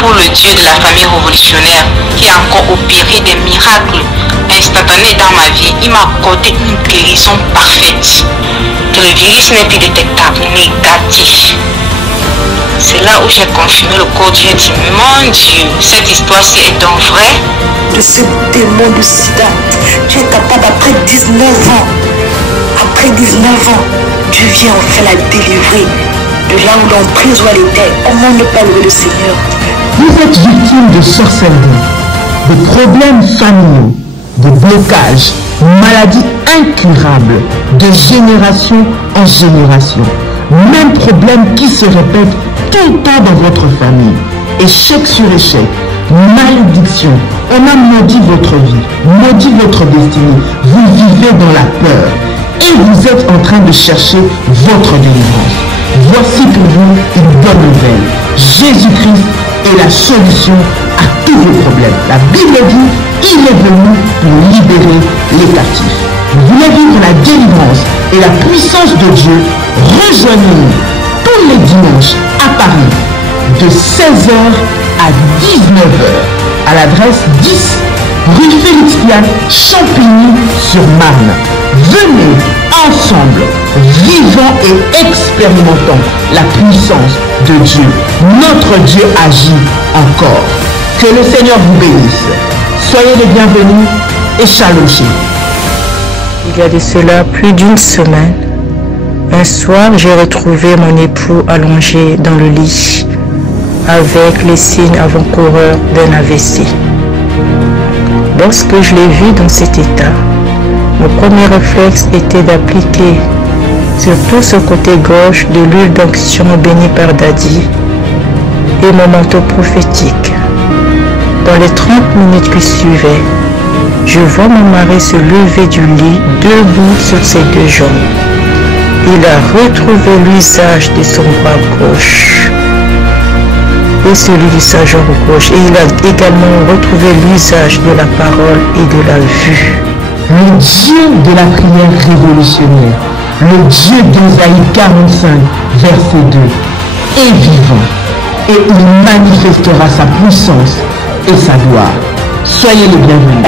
Pour le Dieu de la famille révolutionnaire qui a encore opéré des miracles instantanés dans ma vie. Il m'a accordé une guérison parfaite. Que le virus n'est plus détectable, négatif. C'est là où j'ai confirmé le corps Dieu dit, mon Dieu, cette histoire-ci est donc vraie. De ce démon de sida, tu es capable après 19 ans. Après 19 ans, Dieu vient enfin la délivrer de là où l'emprise où elle était. Comment ne pas louer le Seigneur? Vous êtes victime de sorcellerie, de problèmes familiaux, de blocages, maladies incurables, de génération en génération. Même problème qui se répète tout le temps dans votre famille. Échec sur échec, malédiction. On a maudit votre vie, maudit votre destinée. Vous vivez dans la peur et vous êtes en train de chercher votre délivrance. Voici pour vous une bonne nouvelle. Jésus-Christ est la solution à tous vos problèmes. La Bible dit, il est venu pour libérer les captifs. Vous voulez vivre la délivrance et la puissance de Dieu? Rejoignez-nous tous les dimanches à Paris de 16h à 19h à l'adresse 10 rue Félix Piat, Champigny-sur-Marne. Venez ensemble, vivons et expérimentons la puissance de Dieu. Notre Dieu agit encore. Que le Seigneur vous bénisse. Soyez les bienvenus et shalom. Il y a de cela plus d'une semaine, un soir, j'ai retrouvé mon époux allongé dans le lit avec les signes avant-coureurs d'un AVC. Lorsque je l'ai vu dans cet état, mon premier réflexe était d'appliquer sur tout ce côté gauche de l'huile d'onction bénie par Daddy et mon manteau prophétique. Dans les 30 minutes qui suivaient, je vois mon mari se lever du lit debout sur ses deux jambes. Il a retrouvé l'usage de son bras gauche et celui de sa jambe gauche. Et il a également retrouvé l'usage de la parole et de la vue. Le Dieu de la prière révolutionnaire, le Dieu d'Ésaïe 45, verset 2, est vivant et il manifestera sa puissance et sa gloire. Soyez les bienvenus.